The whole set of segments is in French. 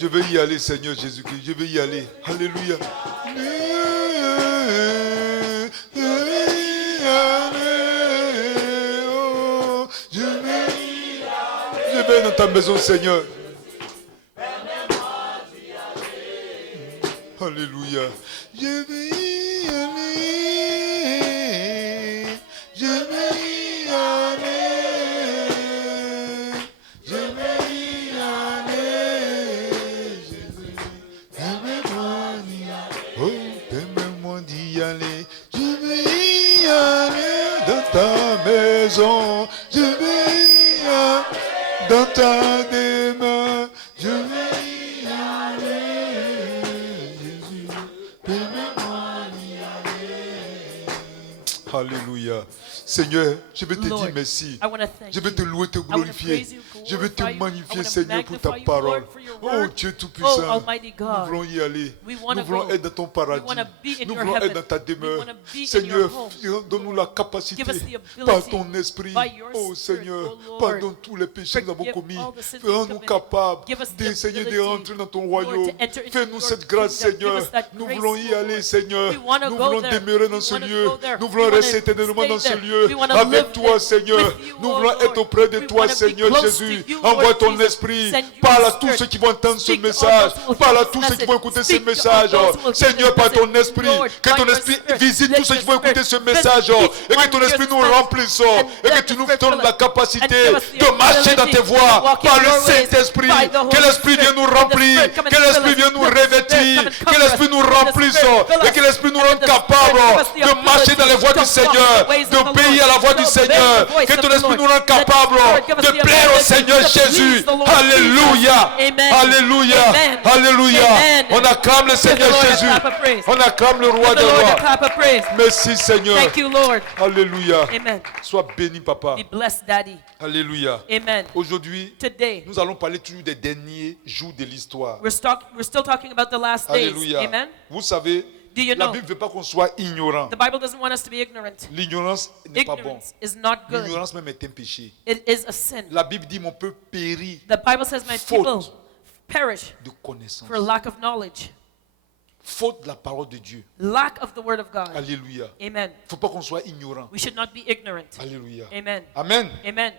Je veux y aller, Seigneur Jésus-Christ. Je veux y aller. Alléluia. Je vais dans ta maison, Seigneur. Alléluia. Je vais y aller. Je vais y aller. Je vais y aller. Oh, permets-moi d'y aller. Je vais y aller dans ta maison. Je vais y aller dans ta demeure. Je vais y aller. Jésus, permets-moi d'y aller. Alléluia. Seigneur, je veux te Lord, dire merci. I want to thank Je veux te you. louer, te I want to glorifier. praise you, Je veux te glorify you. I magnifier, want to Seigneur, pour ta magnify you, parole. Lord, for your Oh, word. Dieu Tout-Puissant, Oh, Almighty nous God. voulons y aller. We wanna Nous voulons go. être dans ton paradis. We wanna be in Nous your voulons être heaven. dans ta We demeure. wanna be in Seigneur, your home. donne-nous la capacité, Give us the ability, par ton esprit, by your oh spirit, Seigneur, oh Lord, pardonne tous les péchés que nous avons forgive commis. all the sins we've Fais-nous committed. capables Give us the d'essayer de ability, rentrer dans ton Lord, royaume. to enter into Fais-nous your cette grâce, kingdom. Give Seigneur. us that Nous grace, voulons y Lord. aller, Seigneur. We wanna Nous go voulons there. demeurer dans We ce wanna lieu. go there. Nous We voulons wanna rester éternellement stay dans ce there. lieu. We wanna Avec live toi, there Seigneur. with you, Nous oh voulons Lord. être auprès de We toi, wanna be Seigneur close Jésus. to you, Lord Envoie ton Jesus. esprit. Send your Parle à tous spirit. ceux qui vont entendre ce Speak to all message. those who will Parle à hear tous this ceux qui vont message. écouter ce Speak to all message. those who will hear Seigneur, this par ton message. esprit, Lord, que by ton your esprit spirit, visite let tous ceux your qui vont écouter ce spirit message. visit Et que each ton one esprit who nous hears this remplisse. message. Et que And tu let nous your donnes la spirit capacité give us the de marcher dans tes ability voies. to walk in Par le your ways Saint-Esprit. by the Holy Que l'esprit vienne nous Spirit. Let the remplir. Spirit come and Que fill l'esprit us. vienne nous Let the Spirit revêtir. come and Que cover l'esprit us. nous Let the remplisse. Spirit fill Et us. que l'esprit nous And rende let the Spirit capables give us the de marcher dans les voies du ability to walk Seigneur. in the ways of the D'obéir à la Lord. voix du To obey Seigneur. the voice Que of ton the esprit Lord. nous rende Let the capables Spirit give us de the plaire au ability Seigneur to please Jésus. the Lord Alléluia. Jesus. Amen. Alléluia. Amen. Alléluia. Amen. On acclame le Give the Seigneur Lord a Jésus. clap of praise. On acclame le roi Give the des Lord a rois. clap of praise. Merci Seigneur. Thank you, Lord. Alléluia. Amen. Sois béni, papa. Be blessed, Daddy. Alléluia. Amen. Aujourd'hui, Today, nous allons parler toujours des derniers jours de l'histoire. we're still talking about the last days. Alléluia. Amen. Vous savez, Do you la know? Bible ne veut pas qu'on soit ignorant. The Bible doesn't want us to be ignorant. L'ignorance n'est pas bon. Ignorance is not good. L'ignorance même est un péché. It is a sin. La Bible dit mon peuple périt The Bible says, my Faute. people perish de connaissance. for lack of knowledge, Faute de la parole de Dieu. lack of the word of God. Alléluia. Amen. Il ne faut pas qu'on soit ignorant. We should not be ignorant. Alléluia. Amen. Amen. Amen.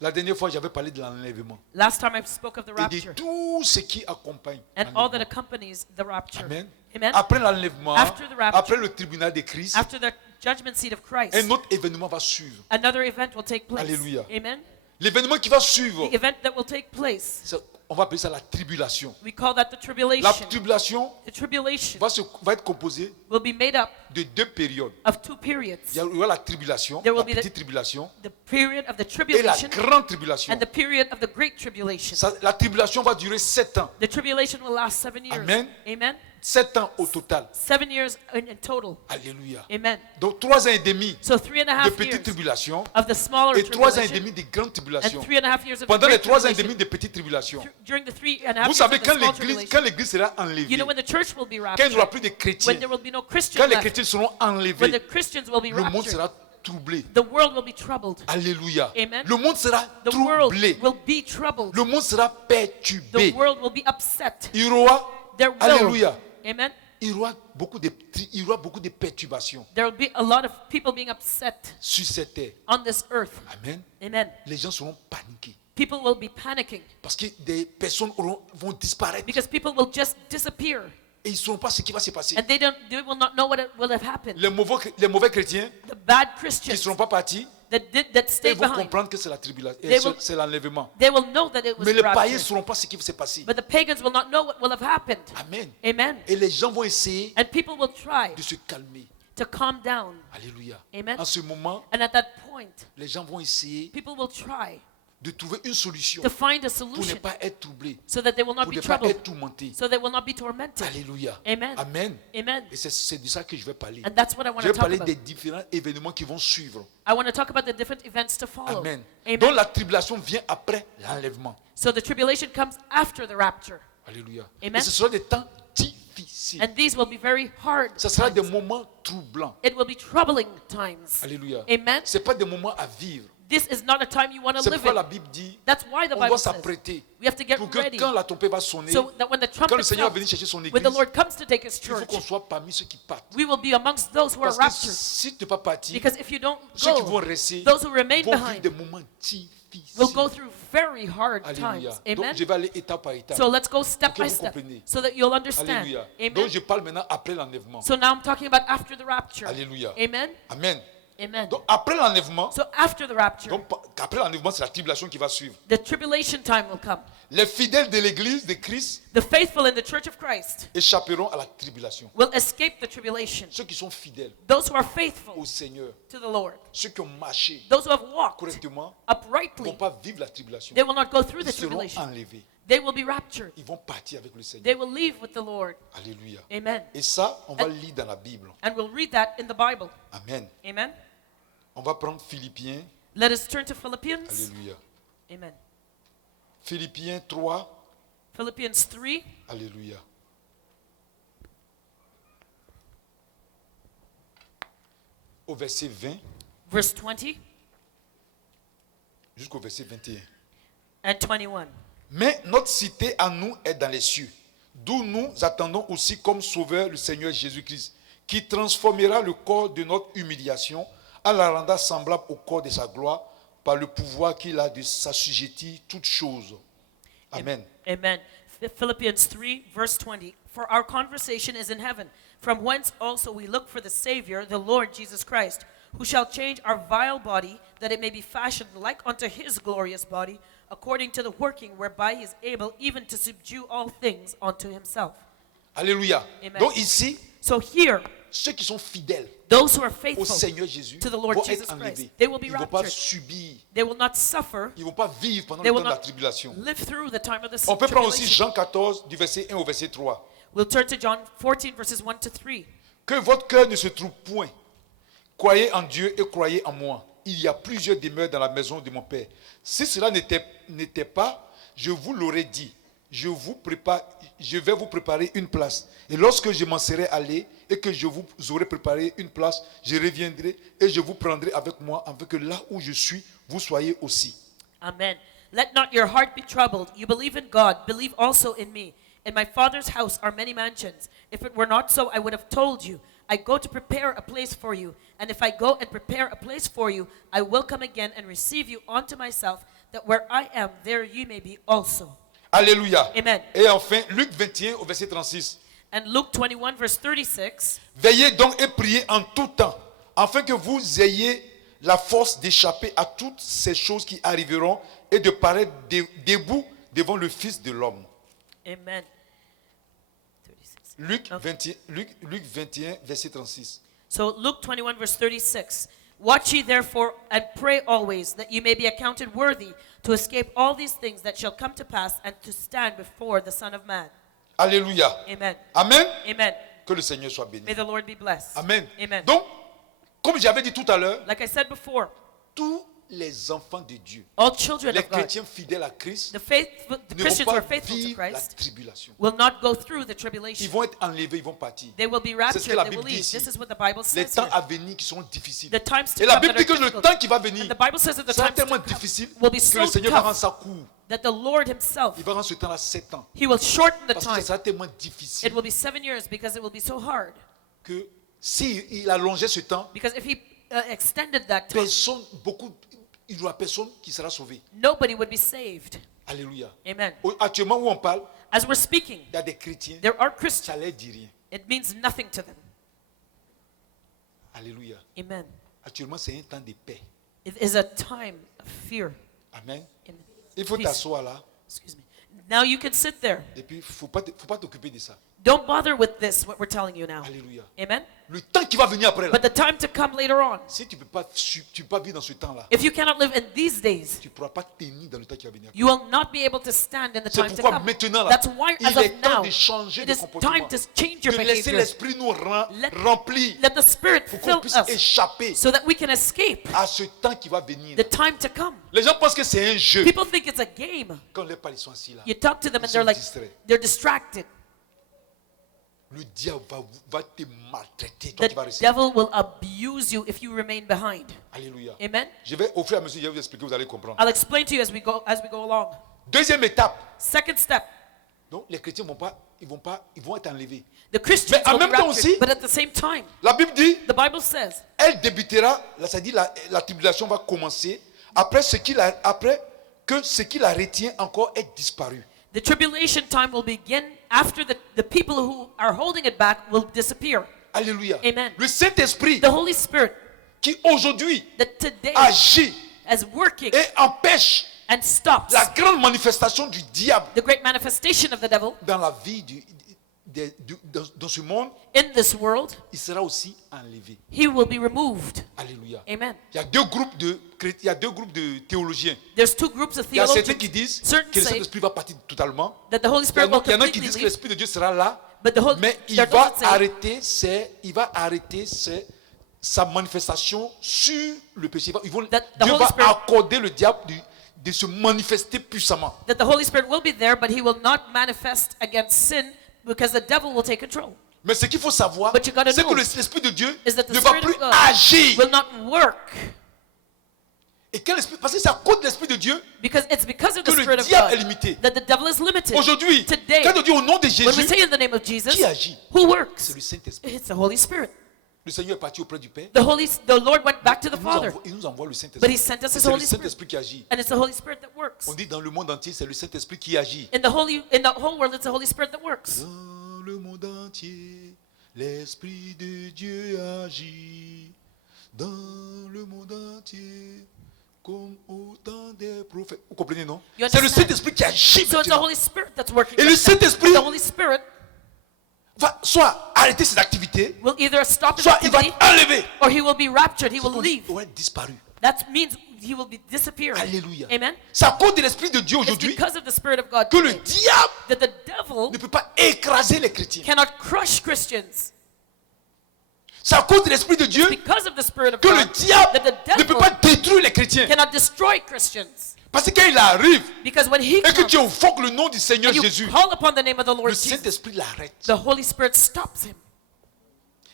La dernière fois, j'avais parlé de l'enlèvement Last time I spoke of the et de rapture tout ce qui accompagne and all that l'enlèvement. accompanies the rapture. Amen. Amen. Après l'enlèvement, After the rapture, après le tribunal de Christ, After the judgment seat of Christ, un autre événement va suivre. another event will take place. Alléluia. Amen. L'événement qui va suivre, The event that will take place, on va appeler ça la tribulation. we call that the La tribulation. tribulation The tribulation va être composée will be made up de deux périodes. of two periods. Il y aura la tribulation, There will la be the- petite tribulation The period of the et la tribulation grande tribulation. and the period of the great tribulation. La tribulation va durer 7 ans. The tribulation will last 7 years. Amen. Amen. 7 ans au total. 7 years in total. Alléluia. Amen. Donc 3 ans et demi So 3.5 de years petite tribulation of the smaller et 3 ans et tribulation demi de grande and tribulation. 3.5 years of the Pendant les great 3 ans et tribulation. demi de petite tribulation, During the 3.5 vous years savez, of the quand small l'église tribulation, sera you enlevée, know when the church will be quand il n'y aura raptured, plus de when chrétiens, there will be no Christians quand les left, chrétiens seront when enlevés, the Christians will be le monde raptured, sera troublé. the world will be troubled. Alléluia. Amen. Le monde sera The world troublé. will be troubled. Le monde sera The perturbé. world will be upset. Il y aura, There will, alléluia, amen, il y aura beaucoup de perturbations there will be a lot of people being upset sur cette terre. on this earth. Amen. Amen. Les gens seront paniqués People will be panicking parce que des personnes vont disparaître because people will just disappear et ils ne sauront pas ce qui va se passer. and they will not know what will have happened. Les mauvais chrétiens The bad qui ne Christians seront pas partis, that ils stayed vont behind, comprendre que c'est la tribulation, They will- c'est l'enlèvement. they will know that it was Mais les païens ne rapture. sauront pas ce qui va se passer. But the pagans will not know what will have happened. Amen. Amen. Et les gens vont essayer And people will try de se calmer. to calm down. Alléluia. Amen. En ce moment, And at that point, les gens vont essayer people will try de trouver une solution to find a pour ne solution pas être troublés, so that they will not pour be ne pas troubled, être tourmentés. so they will not be tormented. Alléluia. Amen. Amen. Amen. Et c'est de ça que je vais parler. And that's what I want Je to vais talk parler about. des différents événements qui vont suivre. I want to talk about the different events to follow. Amen. Amen. Donc la tribulation vient après l'enlèvement. So the tribulation comes after the rapture. Alléluia. Amen. Et ce sera des temps difficiles. And these will be very hard. Ce sera des times. moments troublants. It will be troubling times. Alléluia. Amen. Ce pas des moments à vivre. This is not a time you want to C'est live pourquoi la in. Bible dit, That's why the on Bible doit says s'apprêter we have to get pour que ready. quand la trompette va sonner, So that when the quand le trumpet Seigneur va sounds, venir chercher son when église, the Lord comes to take his il faut church, qu'on soit parmi ceux qui partent. we will be amongst those who are Parce que raptured. si tu n'es pas parti, Because if you don't ceux qui vont go, rester those who remain vont vivre behind des moments will go difficiles. through very hard Alléluia. times. Donc Amen. je vais aller étape par étape. So let's go step Pour que by vous step compreniez. so that you'll understand. Alléluia. Amen. Donc je parle maintenant après l'enlèvement. So now I'm talking about after the rapture. Alléluia. Amen. Amen. Amen. Donc après l'enlèvement, So after the rapture, donc après l'enlèvement, c'est la tribulation qui va suivre. the tribulation time will come. Les fidèles de l'église de Christ The faithful in the church of Christ échapperont à la tribulation. will escape the tribulation. Ceux qui sont fidèles Those who are faithful au Seigneur, to the Lord, ceux qui ont marché those who have walked correctement, ne uprightly, vont pas vivre la tribulation. they will not go through Ils the seront tribulation. enlevés. They will be raptured. Ils vont partir avec le Seigneur. They will leave with the Lord. Alléluia. Amen. Et ça, on va le lire dans la Bible. And we'll read that in the Bible. Amen. Amen. On va prendre Philippiens. Let us turn to Philippians. Alléluia. Amen. Philippiens 3. Philippians 3, Alléluia. Au verset 20 verse 20 jusqu'au verset 21. and 21. Mais notre cité à nous est dans les cieux, d'où nous attendons aussi comme sauveur le Seigneur Jésus-Christ, qui transformera le corps de notre humiliation en la rendant semblable au corps de sa gloire par le pouvoir qu'il a de s'assujettir toutes choses. Amen. Amen. Philippians 3, verse 20. For our conversation is in heaven, from whence also we look for the Savior, the Lord Jesus Christ, who shall change our vile body, that it may be fashioned like unto his glorious body, according to the working whereby he is able even to subdue all things unto himself. Alléluia. Amen. Donc ici, So here, ceux qui sont fidèles those who are au faithful, Seigneur Jésus to the Lord vont Jesus être enlevés. Christ, they will be Ils ne vont pas raptured. subir, they will not suffer, ils ne vont pas vivre pendant they le will temps de la not tribulation. live through the time of the On peut prendre aussi tribulation. Jean 14 du verset 1 au verset 3. We'll turn to John 14, verses 1 to 3. Que votre cœur ne se trouve point. Croyez en Dieu et croyez en moi. Il y a plusieurs demeures dans la maison de mon Père. Si cela n'était pas, je vous l'aurais dit. Je vais vous préparer une place. Et lorsque je m'en serai allé et que je vous aurai préparé une place, je reviendrai et je vous prendrai avec moi, afin que là où je suis, vous soyez aussi. Amen. Let not your heart be troubled. You believe in God, believe also in me. In my Father's house are many mansions. If it were not so, I would have told you. I go to prepare a place for you. And if I go and prepare a place for you, I will come again and receive you unto myself, that where I am, there ye may be also. Alléluia. Amen. Et enfin, Luc 21 au verset 36. And Luke 21, verse 36. Veillez donc et priez en tout temps, afin que vous ayez la force d'échapper à toutes ces choses qui arriveront et de paraître debout devant le Fils de l'homme. Amen. 36. Luc 21, verset 36. So Luke 21, verse 36. Watch ye therefore and pray always, that you may be accounted worthy to escape all these things that shall come to pass and to stand before the Son of Man. Alléluia. Amen. Amen. Amen. Que le Seigneur soit béni. May the Lord be blessed. Amen. Amen. Donc, comme j'avais dit tout à l'heure, Like I said before, tous les enfants de Dieu, all children les of God, chrétiens fidèles à Christ, the ne Christians vont who are pas faithful to vivre la Christ, tribulation. will not go through the Ils tribulation. vont être enlevés, ils vont partir. They will be C'est ce que raptured, la they will Bible dit leave. ici. This is what the Bible Les says temps here. à venir qui sont difficiles. The times to Et la come Bible that dit que are le difficult. temps qui va venir, And the Bible says that the c'est times to tellement come difficile will be que so le Seigneur va rendre tough ça court. that the Lord himself, Il va rendre ce temps-là 7 ans. he will shorten the Parce que time. ça sera tellement It difficile will be 7 years because it will be so hard. que s'il allongeait ce temps, Because if he extended that time, il n'y aura personne qui sera sauvé. nobody would be saved. Alléluia. Amen. Actuellement où on parle, As we're speaking, il y a des chrétiens, there are ça Christians. ne leur dit rien. It means nothing to them. Alléluia. Amen. Actuellement, c'est un temps de paix. It is a time of fear. Amen. Amen. Il faut Peace. t'asseoir là Excuse me. Now you can sit there. et puis il ne faut pas t'occuper de ça. Don't bother with this, what we're telling you now. Alléluia. Amen. Le temps qui va venir après là, But the time to come later on, si tu ne peux pas vivre dans ce temps-là, if you cannot live in these days, tu ne pourras pas tenir dans le temps qui va venir après. you will not be able to stand in the C'est time to pourquoi come. maintenant là, That's why as il est of temps now, de changer it de is comportement, time to change your de laisser behavior. l'esprit nous Let- remplir Let the Spirit pour qu'on fill puisse us échapper so that we can escape à ce temps qui va venir. the time to come. Les gens pensent que c'est un jeu. People think it's a game. Quand les parents sont assis là, You talk to them and Ils they're sont like, distraits. they're distracted. le diable va te maltraiter. Toi The qui vas rester. devil will abuse you if you remain behind. Alléluia. Amen. Je vais au fur et à mesure, je vais vous expliquer, vous allez comprendre. I'll explain to you as we go along. Deuxième étape. Second step. Donc les chrétiens ils vont être enlevés. The Christians Mais en will be même temps raptured, aussi- but at the same time, La Bible dit, the Bible says elle débutera, c'est-à-dire la tribulation va commencer après que ce qui la retient encore est disparu. the tribulation time will begin after the people who are holding it back will disappear. Alléluia. Amen. Le Saint-Esprit The Holy Spirit qui aujourd'hui that today agit is working et empêche and stops la grande manifestation du diable the great manifestation of the devil dans la vie dans ce monde, in this world, il sera aussi enlevé. he will be removed. Alléluia. Amen. Il y a deux groupes de théologiens. There's two groups of Il y a certains qui theologians. disent Certain que le say Saint-Esprit va partir totalement. that the Holy Il y Spirit will en a qui completely disent que leave, l'Esprit de Dieu sera là, but the Holy mais il there va doesn't say arrêter sa manifestation sur le péché. That the Dieu Holy va Spirit- accorder le diable de se manifester puissamment. that the Holy Spirit will be there, but he will not manifest against sin because the devil will take control. Mais ce qu'il faut savoir, But you gotta c'est que know l'Esprit de Dieu Is that the ne va Spirit plus of God agir. will not work Et quel esprit? Parce que c'est à cause de l'Esprit de Dieu. because it's because of the Que le Spirit of diable God est limité. that the devil is limited. Aujourd'hui, Today, quand on dit au nom de when we Jésus, say in the name of Jesus, qui agit? who works? C'est le Saint-Esprit. It's the Holy Spirit. Le Seigneur est parti auprès du Père. The Lord went back to the Il Father, nous envoie le but Saint-Esprit. he sent us his C'est le Holy Spirit. Saint-Esprit qui agit. And it's the Holy Spirit that works. On dit dans le monde entier, c'est le Saint-Esprit qui agit. In the whole world, it's the Holy Spirit that works. Dans le monde entier, l'Esprit de Dieu agit. Dans le monde entier, comme autant des prophètes. Vous comprenez, non? You C'est le understand? Saint-Esprit qui agit. So it's the maintenant. Holy Spirit that's working. Et le right now. Saint-Esprit The Holy Spirit va soit arrêter ses activités, will either stop his soit il va activity être enlevé. or he will be raptured. He will leave. Il va être disparu. That means he will be disappearing. Alléluia. Amen. C'est à cause de l'Esprit de Dieu It's aujourd'hui because of the Spirit of God que le today diable that the devil ne peut pas écraser les chrétiens. cannot crush Christians. C'est à cause de l'Esprit de Dieu Because of the Spirit of que le God diable that the ne peut devil pas détruire les chrétiens. cannot destroy Christians. Parce que quand il arrive Because when he et que comes tu invoques le nom du Seigneur and you Jésus, call upon the name of the Lord le Jesus, Saint-Esprit l'arrête. the Holy Spirit stops him.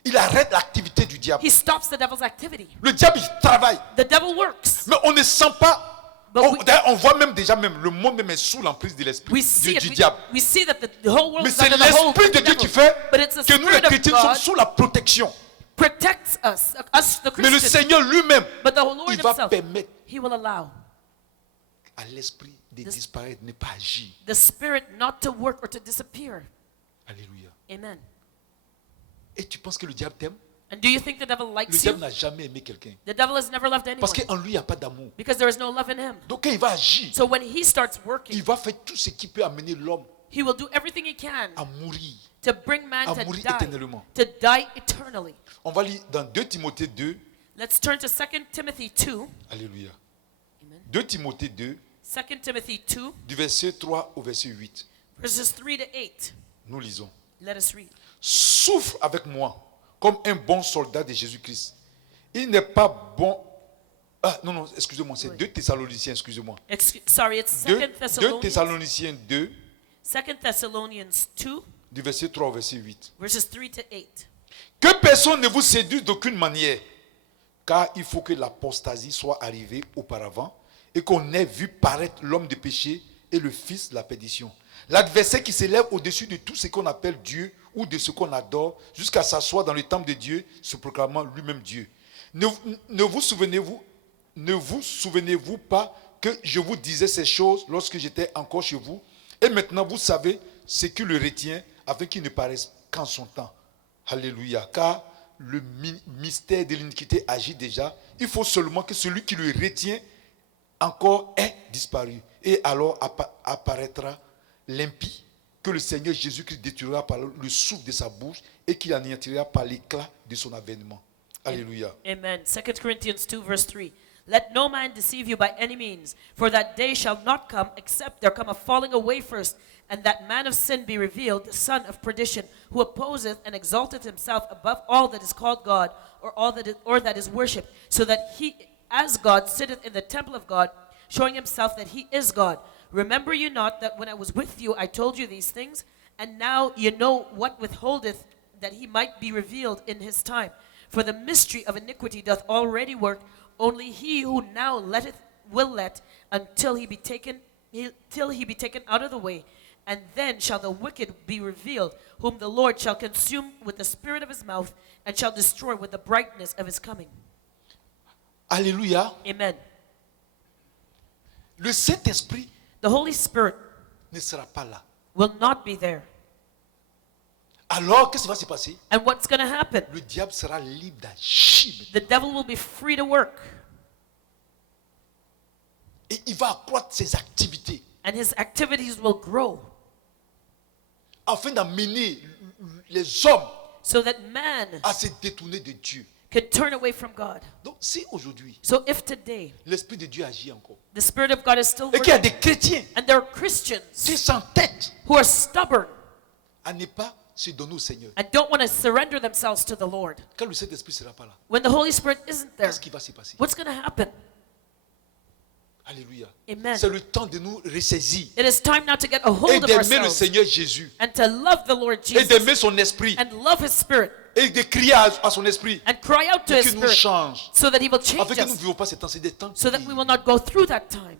Il arrête l'activité du diable. He stops the devil's activity. Le diable, il travaille. The devil works. Mais on ne sent pas. But D'ailleurs, on voit même déjà, le monde même est sous l'emprise de l'esprit We see du it. diable. We see that the whole world Mais is c'est under the hold of l'Esprit de the Dieu devil. qui fait But it's the que nous, les Spirit of chrétiens, sommes God sous la protection. protects us the Mais le Christians. Seigneur lui-même, But the Lord il va himself, permettre he will allow à l'esprit de This- disparaître, de ne pas agir. the Spirit not to work or to disappear. Alléluia. Amen. Et tu penses que le diable t'aime? And do you think the devil Le likes diable you? n'a jamais aimé quelqu'un. The devil has never loved anyone Parce qu'en lui, il n'y a pas d'amour. because there is no love in him. Donc quand il va agir, So when he starts il working, va faire tout ce qui peut amener l'homme he will do everything he can à mourir. to bring man À to mourir die, éternellement. to die eternally. On va lire dans 2 Timothée 2. Let's turn to 2 Timothy 2. Alléluia. Amen. 2 Timothée 2, 2 Timothy 2, du verset 3 au verset 8. verses 3 to 8. Nous lisons. Let us read. Souffre avec moi comme un bon soldat de Jésus-Christ. Il n'est pas bon. Ah, non, non, excusez-moi, c'est 2 Thessaloniciens, excusez-moi. Sorry, it's 2 2 Thessaloniciens 2, 2 Thessalonians 2, du verset 3 au verset 8. verses 3 to 8. Que personne ne vous séduise d'aucune manière, car il faut que l'apostasie soit arrivée auparavant et qu'on ait vu paraître l'homme de péché et le fils de la perdition. L'adversaire qui s'élève au-dessus de tout ce qu'on appelle Dieu ou de ce qu'on adore, jusqu'à s'asseoir dans le temple de Dieu, se proclamant lui-même Dieu. Ne vous souvenez-vous pas que je vous disais ces choses lorsque j'étais encore chez vous, et maintenant vous savez ce qui le retient, afin qu'il ne paraisse qu'en son temps. Alléluia. Car le mystère de l'iniquité agit déjà. Il faut seulement que celui qui le retient encore ait disparu. Et alors apparaîtra l'impie que le Seigneur Jésus-Christ détruira par le souffle de sa bouche et qu'il anéantira par l'éclat de son avènement. Alléluia. Amen. 2 Corinthians 2, verse 3. Let no man deceive you by any means, for that day shall not come except there come a falling away first, and that man of sin be revealed, the son of perdition, who opposeth and exalteth himself above all that is called God, or that is worshipped, so that he, as God, sitteth in the temple of God, showing himself that he is God. Remember you not that when I was with you I told you these things, And now you know what withholdeth, that he might be revealed in his time. For the mystery of iniquity doth already work. Only he who now letteth will let, until he be taken out of the way. And then shall the wicked be revealed, whom the Lord shall consume with the spirit of his mouth, and shall destroy with the brightness of his coming. Alléluia. Amen. Le Saint-Esprit The Holy Spirit ne sera pas là. will not be there. Alors, qu'est-ce qui va se passer? And what's going to happen? Le diable sera libre d'agir. The devil will be free to work, Et il va accroître ses activités and his activities will grow, afin d'amener les hommes so that man à se détourner de Dieu. can turn away from God. Donc, si aujourd'hui, So if today l'Esprit de Dieu agit encore, the Spirit of God is still et qu'il y a working, des chrétiens and there are Christians qui s'entêtent who are stubborn à ne pas se donner au Seigneur, and don't want to surrender themselves to the Lord, quand le Saint-Esprit ne sera pas là, when the Holy Spirit isn't there, qu'est-ce qui va se passer? what's going to happen? Alléluia. Amen. C'est le temps de nous ressaisir It is time now to get a et hold of d'aimer le ourselves Seigneur Jésus and to love the Lord et Jesus d'aimer son esprit and love His Spirit et de crier à son esprit and cry out to pour His qu'il nous Spirit change, so that He will change afin que nous ne us, vivons pas ces temps, c'est des temps so that qui- we will not go through that time.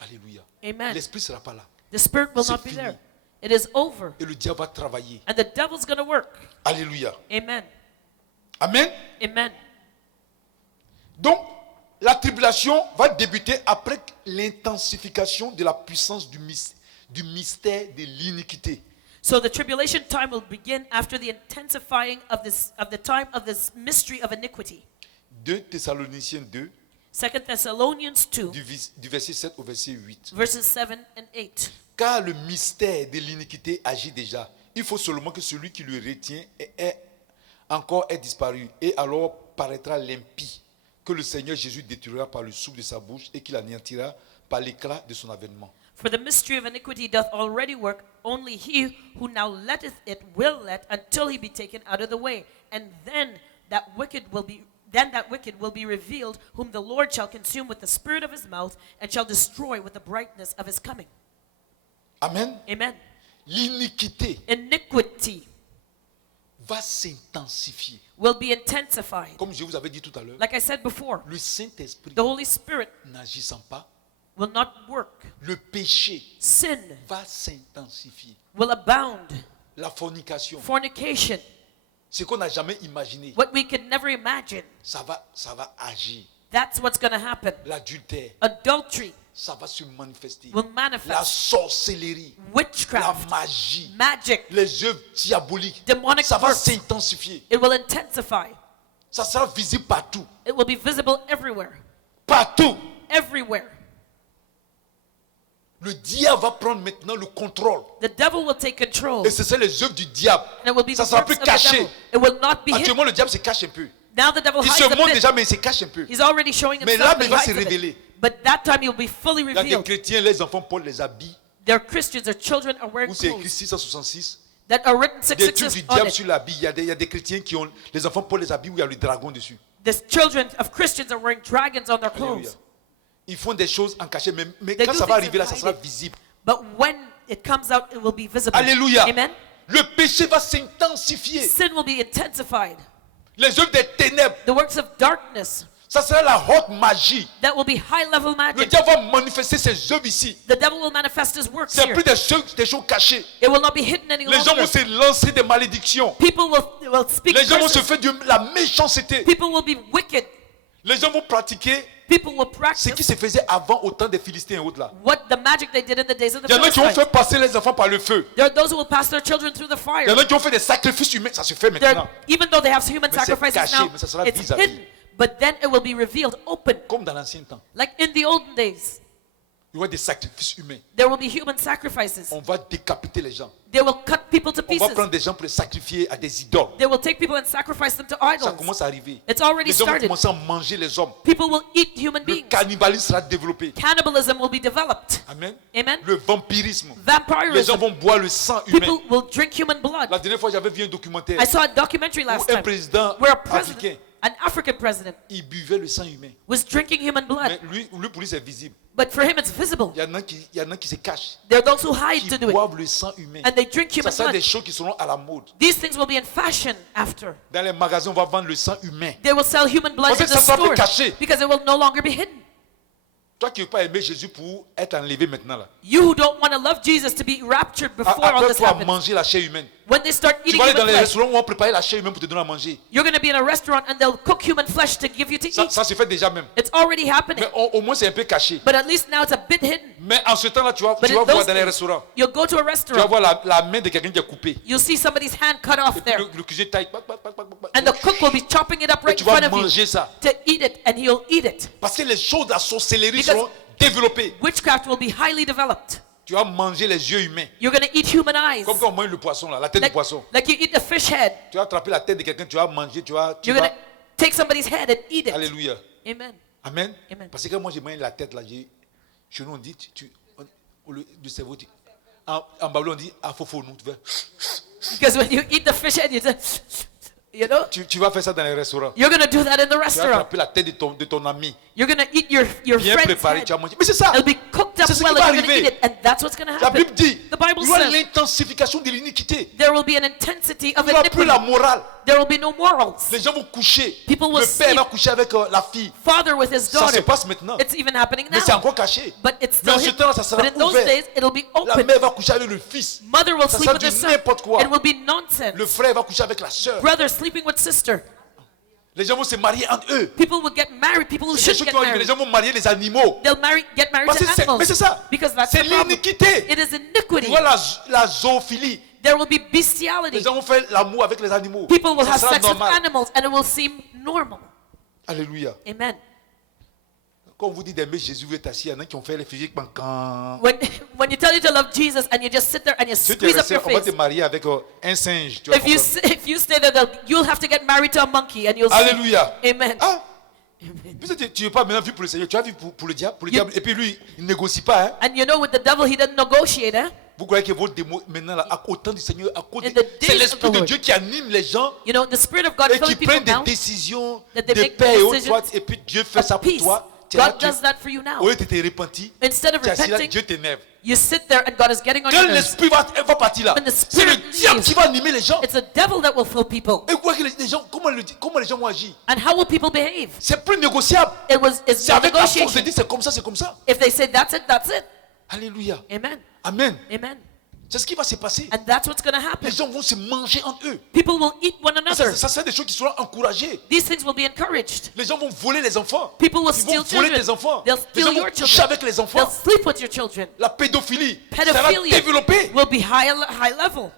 Alléluia. Amen. L'esprit ne sera pas là The Spirit will C'est not be fini. there. It is over. et le diable va travailler. And the devil's going to work. Alléluia. Amen. Amen. Amen. Donc, la tribulation va débuter après l'intensification de la puissance du mystère de l'iniquité. So the tribulation time will begin after the intensifying of the time of this mystery of iniquity. 2 Thessaloniciens 2, 2 Thessalonians 2, du verset 7 au verset 8. verses 7 and 8. Car le mystère de l'iniquité agit déjà. Il faut seulement que celui qui le retient ait disparu. Et alors paraîtra l'impie, que le Seigneur Jésus détruira par le souffle de sa bouche et qu'il anéantira par l'éclat de son avènement. For the mystery of iniquity doth already work. Only he who now letteth it will let, until he be taken out of the way. And then that wicked will be revealed, whom the Lord shall consume with the spirit of his mouth, and shall destroy with the brightness of his coming. Amen. Amen. L'iniquité Iniquity va s'intensifier. will be intensified. Comme je vous avais dit tout à l'heure, Like I said before, le Saint-Esprit the Holy Spirit n'agissant pas, will not work. le péché Sin va s'intensifier. will abound. La fornication, Fornication, ce qu'on n'a jamais imaginé, what we could never imagine, ça va agir. that's what's going to happen. L'adultère, Adultery ça va se manifester. will La manifest. sorcellerie, la Witchcraft, magie, magic, les œuvres diaboliques, demonic ça va works, s'intensifier. it will intensify. Ça sera visible partout. It will be visible everywhere. Partout. Everywhere. Le diable va prendre maintenant le contrôle. The devil will take control. Et ce sont les œuvres du diable. And it will be Ça the sera works plus of the caché. devil. It will not be hidden. Actuellement, le diable se cache un peu. Now the devil Il hides se a montre bit. déjà, mais il se cache un peu. He's already showing Mais himself, là, but il he va hides se a bit. révéler. But that time he will be fully Il y a des revealed. chrétiens, les enfants Paul les habillent. Their Christians, their children are wearing Où c'est écrit clothes 666. that are written Des trucs 666 du on diable it. sur l'habit. Il y a des chrétiens qui ont les enfants Paul les habillent où il y a le dragon dessus. The children of Christians are wearing dragons on their Alléluia. clothes. Ils font des choses en cachet, mais They quand do ça va things arriver là, ça sera hidden. visible. But when it comes out, it will be visible. Alléluia. Amen. Le péché va s'intensifier. Sin will be intensified. Les œuvres des ténèbres, The works of darkness, ça sera la haute magie. that will be high-level Le magic. diable va manifester ses œuvres ici. The devil will manifest his works C'est here. plus des choses cachées. It will not be hidden any Les gens vont longer. se lancer des malédictions. People will speak Les gens vont se curses. faire de la méchanceté. People will be wicked. Les gens vont pratiquer People will ce qui practice se faisait avant au temps des Philistins et autres là. what the magic they did in the days of the Il y en a qui vont Philistines. faire passer les enfants par le feu. There are those who will pass their children through the Il y en fire. a qui vont faire des sacrifices humains. Ça se fait There, maintenant. even though they have human Mais c'est sacrifices caché, now, mais ça sera it's vis-à-vis. hidden. But then it will be revealed, open, Comme dans l'ancien temps. like in the olden days. Il y aura des sacrifices humains. There will be human sacrifices. On va décapiter les gens. They will cut people to On va pieces. prendre des gens pour les sacrifier à des idoles. They will take people and sacrifice them to Ça idols. commence à arriver. It's already Les hommes vont started. commencer à manger les hommes. People will eat human Le beings. cannibalisme sera développé. Cannibalism will be developed. Amen. Amen. Le vampirisme. Les Vampirism. gens vont boire le sang humain. People will drink human blood. La dernière fois, j'avais vu un documentaire I saw a documentary où last un time président where a president africain An African president il buvait le sang humain. was drinking human blood. Mais lui pour lui, c'est visible. But for him, it's visible. Il y en a qui se cachent, There are those who hide qui to do it. boivent le sang humain. And they drink Ça human sera des blood. choses qui seront à la mode. These things will be in fashion after. Dans les magasins, on va vendre le sang humain. They will sell human blood Parce in que the ça sera plus stores caché. because it will no longer be hidden. Toi qui ne veux pas aimer Jésus pour être enlevé maintenant là. You who don't want to love Jesus to be raptured before all Après, this toi, happens. manger la chair humaine. When they start Tu eating vas aller dans human les flesh, restaurants où on va préparer la chair humaine pour te donner à manger. you're going to be in a restaurant and they'll cook human flesh to give you to Ça, eat. ça se fait déjà même. It's already happening. Mais au moins, c'est un peu caché. But at least now it's a bit hidden. Mais en ce temps-là, tu vas But in voir those dans les days, restaurants. you'll go to a Tu vas restaurant. voir la main de quelqu'un qui est coupée. You'll see somebody's hand cut off Et puis there. le cuisinier taille. Pac, pac, pac, pac, pac, And the cook will be chopping it up Et right tu in vas front of you manger ça. to eat it, and he'll eat it. Parce que les choses de la sorcellerie Because- seront développées. Witchcraft will be highly developed. Tu vas manger les yeux humains. You're going to eat human eyes. Comme quand on mange le poisson, là, la tête du poisson. Like you eat the fish head. Tu vas attraper la tête de quelqu'un, tu vas manger, tu You're going vas... to take somebody's head and eat it. Alléluia. Amen. Amen. Amen. Parce que quand moi j'ai mangé la tête, là, chez nous on dit, au lieu du cerveau, en Babylone on dit, ah, faut nous, tu vois. Because when you eat the fish head, you just, you know, Tu vas faire ça dans les restaurants. you're going to do that in the Tu vas restaurant. attraper la tête de ton ami. You're going to eat your Bien friend's préparé, head. tu vas manger. Mais c'est ça. It'll be cooked up C'est ce qui well va and you're going to eat arriver. it. And that's what's going to La happen. Bible dit, The Bible il y aura says l'intensification de l'iniquité. there will be an intensity of Il n'y aura plus iniquity. la morale. There will be no morals. Les gens vont coucher. People will Le père sleep. va coucher avec la fille. Father with his Ça se daughter. passe maintenant. It's even happening Mais c'est now. encore caché. But it's Mais still en ce hidden. temps, ça sera But in those ouvert. days, it'll be La open. mère va coucher avec le fils. Mother will Ça sleep sera with du the son. n'importe quoi. It will be nonsense. Le frère va coucher avec la sœur. Brother sleeping with sister. Les gens vont se marier entre eux. People will get married. People who C'est should ceux get qui vont arriver. Les married. gens vont marier les animaux. They'll get married Parce to que c'est- animals. mais c'est ça. Because that's C'est the problem. l'iniquité. It is Tu iniquity. vois la zoophilie. There will be Les bestiality. gens vont faire l'amour avec les animaux. People will Ça have sera sex with normal. animals and it will seem normal. Alléluia. Amen. Quand on vous dit d'aimer Jésus, vous êtes assis. Il y en a qui ont fait les physiques quand. When you tell you to love Jesus and you just sit there and you Si tu es squeeze up resté, your on va te face. marier avec un singe. Tu vas If you comprendre. if you stay there, you'll have to get married to a monkey and you'll see. Alléluia. Amen. Ah. Peut-être tu n'es pas maintenant vu pour le Seigneur, tu as vu pour le diable. Pour le You- diable. Et puis lui, il ne négocie pas. Hein. And you know, with the devil, he doesn't negotiate, eh? Vous croyez que votre démon, maintenant, là, à autant du Seigneur, à cause In the c'est days l'Esprit of the de Lord. Dieu qui anime les gens You know, the Spirit of God et qui filling people prennent des now. décisions that they de make paix et autres, decisions et puis Dieu fait ça of pour peace. toi. Tu es là, God does that for you now. au lieu de te repentir, Instead of tu es assis là, repenting, Dieu t'énerve. you sit there and God is getting on Quand your nerves. l'Esprit va partir là, When the c'est le Spirit diable leaves. qui va animer les gens. It's the devil that will fill people. Et vous croyez que les gens, comment les gens vont agir? And how will people behave? C'est plus négociable. It's C'est no avec la force de negotiation. dire c'est comme ça, c'est comme ça. If they say that's it, that's it. Alléluia. Amen. Amen. Amen. C'est ce qui va se passer. And that's what's going to happen. Les gens vont se manger entre eux. People will eat one another. Ça sera des choses qui seront encouragées. These things will be encouraged. Les gens vont voler les enfants. People will Ils steal vont voler children. tes enfants. They'll Les steal gens vont your coucher children. avec les They'll enfants. sleep with your children. La pédophilie sera Pedophilia développée. will be high level.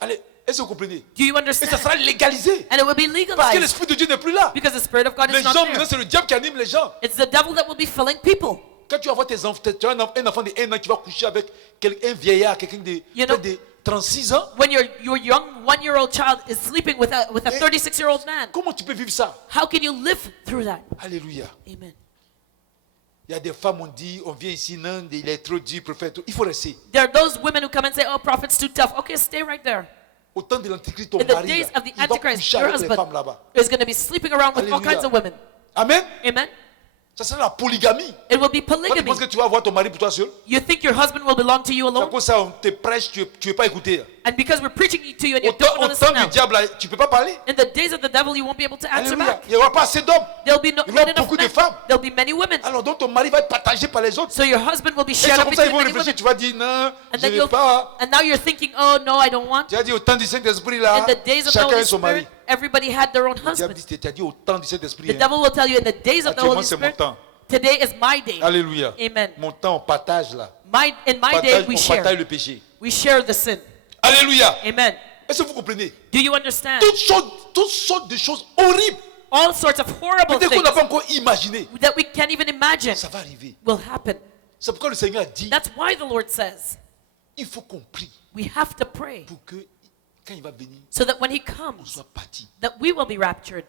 Allez, est-ce que vous comprenez? Do you Et understand? ça sera légalisé. And it will be Parce que legalized l'Esprit de Dieu n'est plus là. because the Spirit of God Les is not gens, there. maintenant, c'est le diable qui anime les gens. It's the devil that will be filling people. Quand tu vas voir tes enfants, tu as un enfant de 1 an qui va coucher avec un vieillard, quelqu'un de, You know- de 36 ans. When your young 1-year-old child is sleeping with a 36-year-old man, Comment tu peux vivre ça? how can you live through that? Alléluia. Amen. Il y a des femmes, on vient ici, non, il est trop dur, prophète. Il faut rester. There are those women who come and say, "Oh, prophet's too tough." Okay, stay right there. Au temps de l'Antichrist, ton In the mari, days là, of the il va Antichrist, coucher your avec les husband femmes là-bas. is going to be sleeping around with all Alléluia. kinds of women. Amen. Amen. Ça sera la polygamie. It will be Toi, tu polygamy. penses que tu vas avoir ton mari pour toi seul? You think your husband will belong to you C'est à alone? cause de ça, on te prêche, tu ne veux pas écouter. And because we're preaching to you and you Au don't temps understand du now, diable, là, tu ne peux pas parler. in the days of the devil, you won't be able to answer Alléluia. back. Il n'y aura pas assez d'hommes. There'll be Il y not aura enough beaucoup de men. femmes. There'll be many women. Alors donc ton mari va être partagé par les autres. So your husband will be Et shared c'est up comme ça between qu'ils vont many réfléchir. women. Tu vas dire non, And je then n'ai you'll, pas. and now you're thinking, "Oh no, I don't want." Tu as dit au temps du Saint-Esprit là, In the days of the chacun Holy a son mari. Spirit, everybody had their own Le diable husband. dit, tu as dit au temps du Saint-Esprit. The devil will tell you, in the days of the Actuellement, Holy c'est mon Spirit, temps. today is my day. Alléluia. Amen. Mon temps, on partage là. In my day, we On partage share. le péché. We share the sin. Alléluia. Amen. Est-ce que vous comprenez? Do you understand? Toutes sortes de choses horribles. All sorts of horrible Peut-être qu'on things n'a pas encore imaginé. that we can't even imagine Ça va arriver. will happen. C'est pourquoi le Seigneur a dit, That's why the Lord says il faut qu'on prie we have to pray pour que quand il va venir, so that when He on comes, soit parti. that we will be raptured.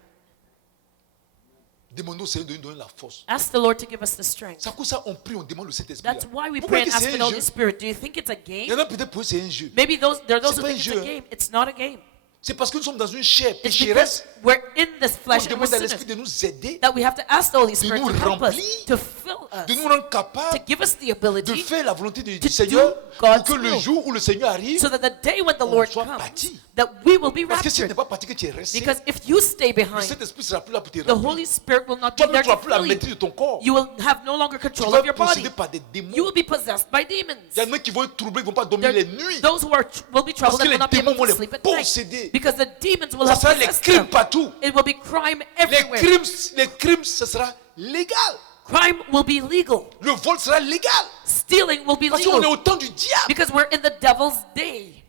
Demandons au Seigneur de nous donner la force. Ask the Lord to give us the strength. C'est à cause de ça on prie, on demande le Saint-Esprit. That's là. why we Vous pray croyez and que ask c'est the un Holy jeu? Spirit. Do you think it's a Il y game? en a peut-être pour eux c'est un jeu. Maybe there are those C'est who pas think un it's jeu, a hein. game. It's not a game. C'est parce que nous sommes dans une chair It's pécheresse. because we're in this On flesh and we're demande à sinners l'Esprit de nous aider, that we have to ask the Holy Spirit nous to help us, remplir, to fill us, de nous rendre to capables give us the de ability faire la volonté to du Seigneur do pour God's que le will. jour où le Seigneur arrive, so that the day when the Lord soit comes, bâti. that we will be Parce que si tu n'es raptured. pas parti, que tu es resté, Because if you stay le behind, Saint-Esprit sera plus là pour te the remplir. Holy Spirit will not be Toi-même, there tu n'auras to plus la fill you. maîtrise de ton corps. You will have no longer Tu control vas of your être body. possédé par des démons. You will be possessed by demons. Il y en a qui vont être troublés, ils ne vont pas dormir les nuits. Those who will be troubled que and will les not be able démons vont to les sleep at posséder. night. Because the demons will Ça have sera les possessed crimes them. partout. It will be crime Les everywhere. crimes, ce sera légal. Crime will be legal. Le vol sera légal. Stealing will be Parce qu'on est legal. au temps du diable. Because we're in the devil's day.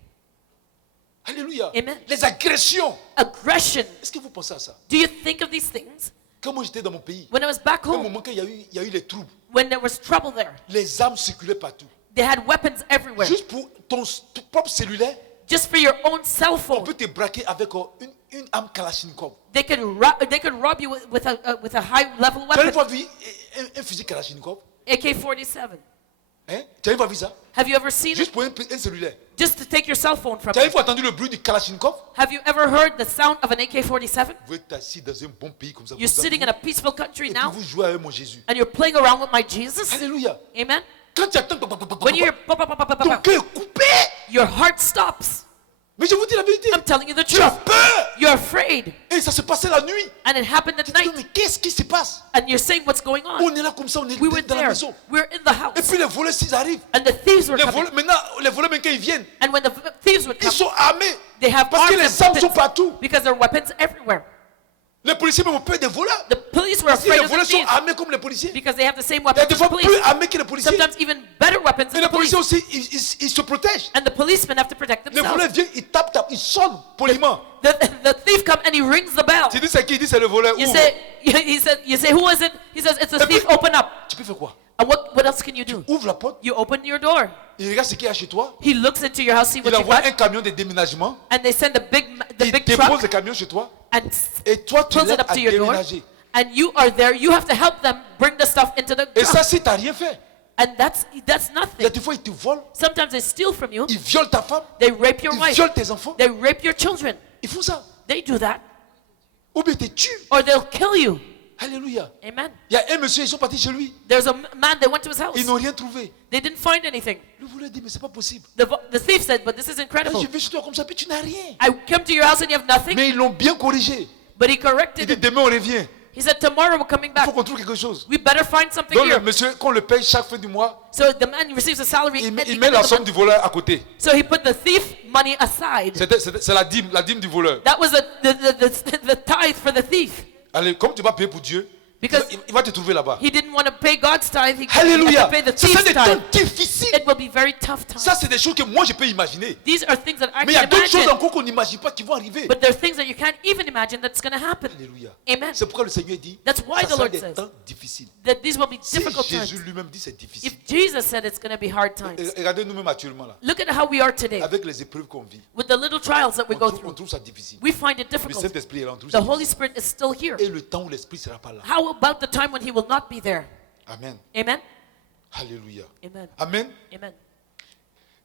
Alléluia. Amen. Les agressions. Aggression. Est-ce que vous pensez à ça? Do you think of these things? Quand moi j'étais dans mon pays, When I was back à un home, moment qu'il y a eu les troubles, when there was trouble there, les armes circulaient partout. they had weapons everywhere. Juste pour ton propre cellulaire, Just for your own cell on phone. peut te braquer avec une arme Kalachnikov. They could rob you with a high level Tu as une weapon. fois vu un fusil Kalachnikov? AK-47. Hein? Tu as une fois vu ça? Have you ever seen Juste it? pour un cellulaire. Just to take your cell phone from Tu as une you. fois entendu le bruit du Kalachnikov? Have you ever heard the sound of an AK-47? Vous êtes assis dans un bon pays comme ça. You're sitting in a peaceful country et puis now, vous jouez avec mon Jésus. and you're playing around with my Jesus. Alléluia. Amen. Quand tu attends, When you hear pop, pop, pop, pop, pop, ton pop, cœur est coupé. your heart stops. Mais je vous dis la vérité. I'm telling you the Tu as truth. peur. You're afraid, Et ça se passait la nuit. and it happened at Tu te dis, night, mais qu'est-ce qui se passe? and you're saying what's going on. On est là comme ça, on est We were dans la there. maison. We're in the Et house, puis les voleurs, s'ils arrivent, and the thieves were les coming. voleurs, maintenant, les voleurs, même quand ils viennent, And when the thieves would ils come, sont armés. they have Parce que arms les and armes sont weapons partout. because there are weapons everywhere. Les policiers même ont peur des voleurs. The police were Si les afraid of the voleurs sont thieves armés comme les policiers, because they have the same il y a weapons des as fois the plus police. armés que les policiers. Sometimes even better weapons Et than les the police. policiers aussi, ils se protègent. And the policemen have to protect Les voleurs themselves. viennent, ils tapent, ils sonnent poliment. The thief comes and he rings the bell. Tu dis c'est qui? Il dit c'est le voleur. You Ouvre. say, you say, who is it? He says, it's a Et puis- thief, open up. Tu peux faire quoi? And what else can you do? Ouvre la porte, You open your door. il regarde ce qu'il y a chez toi, He looks into your house, see what il you envoie got, un camion de déménagement, and they send the il big dépose truck le camion chez toi, and et toi tu pulls it l'aides up à to your door. déménager. And you are there. You have to help them bring the stuff into the Et truck. ça, si tu n'as rien fait, And that's il y a nothing. des fois ils te volent, Sometimes they steal from you. ils violent ta femme, They rape your ils wife. violent tes enfants, They rape your children. ils font ça. They do that. Ou bien ils te tuent. Or they'll kill you. Alléluia. Amen. Il y a un monsieur, ils sont partis chez lui, There's a man, they went to his house. ils n'ont rien trouvé. They didn't find anything. Le voleur dit mais c'est pas possible. The thief said, but this is Là, incredible. je vais chez toi comme ça, puis tu n'as rien. I come to your house and you have nothing. Mais ils l'ont bien corrigé. But he Il corrected dit it. demain on revient. He said, tomorrow we're coming Il faut back. qu'on trouve quelque chose. We better find something Donc le here. monsieur, quand on le paye chaque fin du mois, So the man receives a salary. il at met, the il end met la of the somme month. du voleur à côté. So he put the thief money aside. C'est la dîme du voleur. That was the tithe for the thief. Allez, comme tu vas payer pour Dieu, Because il va te trouver là-bas. he didn't want to pay God's tithe. He had Alléluia. to pay the Ce sont thief's des temps tithe. difficiles. It will be very tough times. Ça, c'est des choses que moi, je peux imaginer. These are things that I Mais il y a can d'autres choses imagine. encore qu'on n'imagine pas qui vont arriver. But there are things that you can't even imagine that's going to happen. Alléluia. Amen. C'est pourquoi le Seigneur dit, That's why ça the sera Lord des says temps difficiles. that these will be Si difficult Jésus times. lui-même dit c'est difficile. If Jesus said it's going to be hard times, Regardez nous-mêmes actuellement là, look at how we are today. avec les épreuves qu'on vit. With the little trials that we go On through, trouve ça difficile. we find it Le difficult. Saint-Esprit est là, on trouve The ça Holy difficile. Spirit is still here. Et le temps où l'Esprit ne sera pas là. How about the time when He will not be there? Amen. Amen. Alléluia. Amen. Amen. Amen.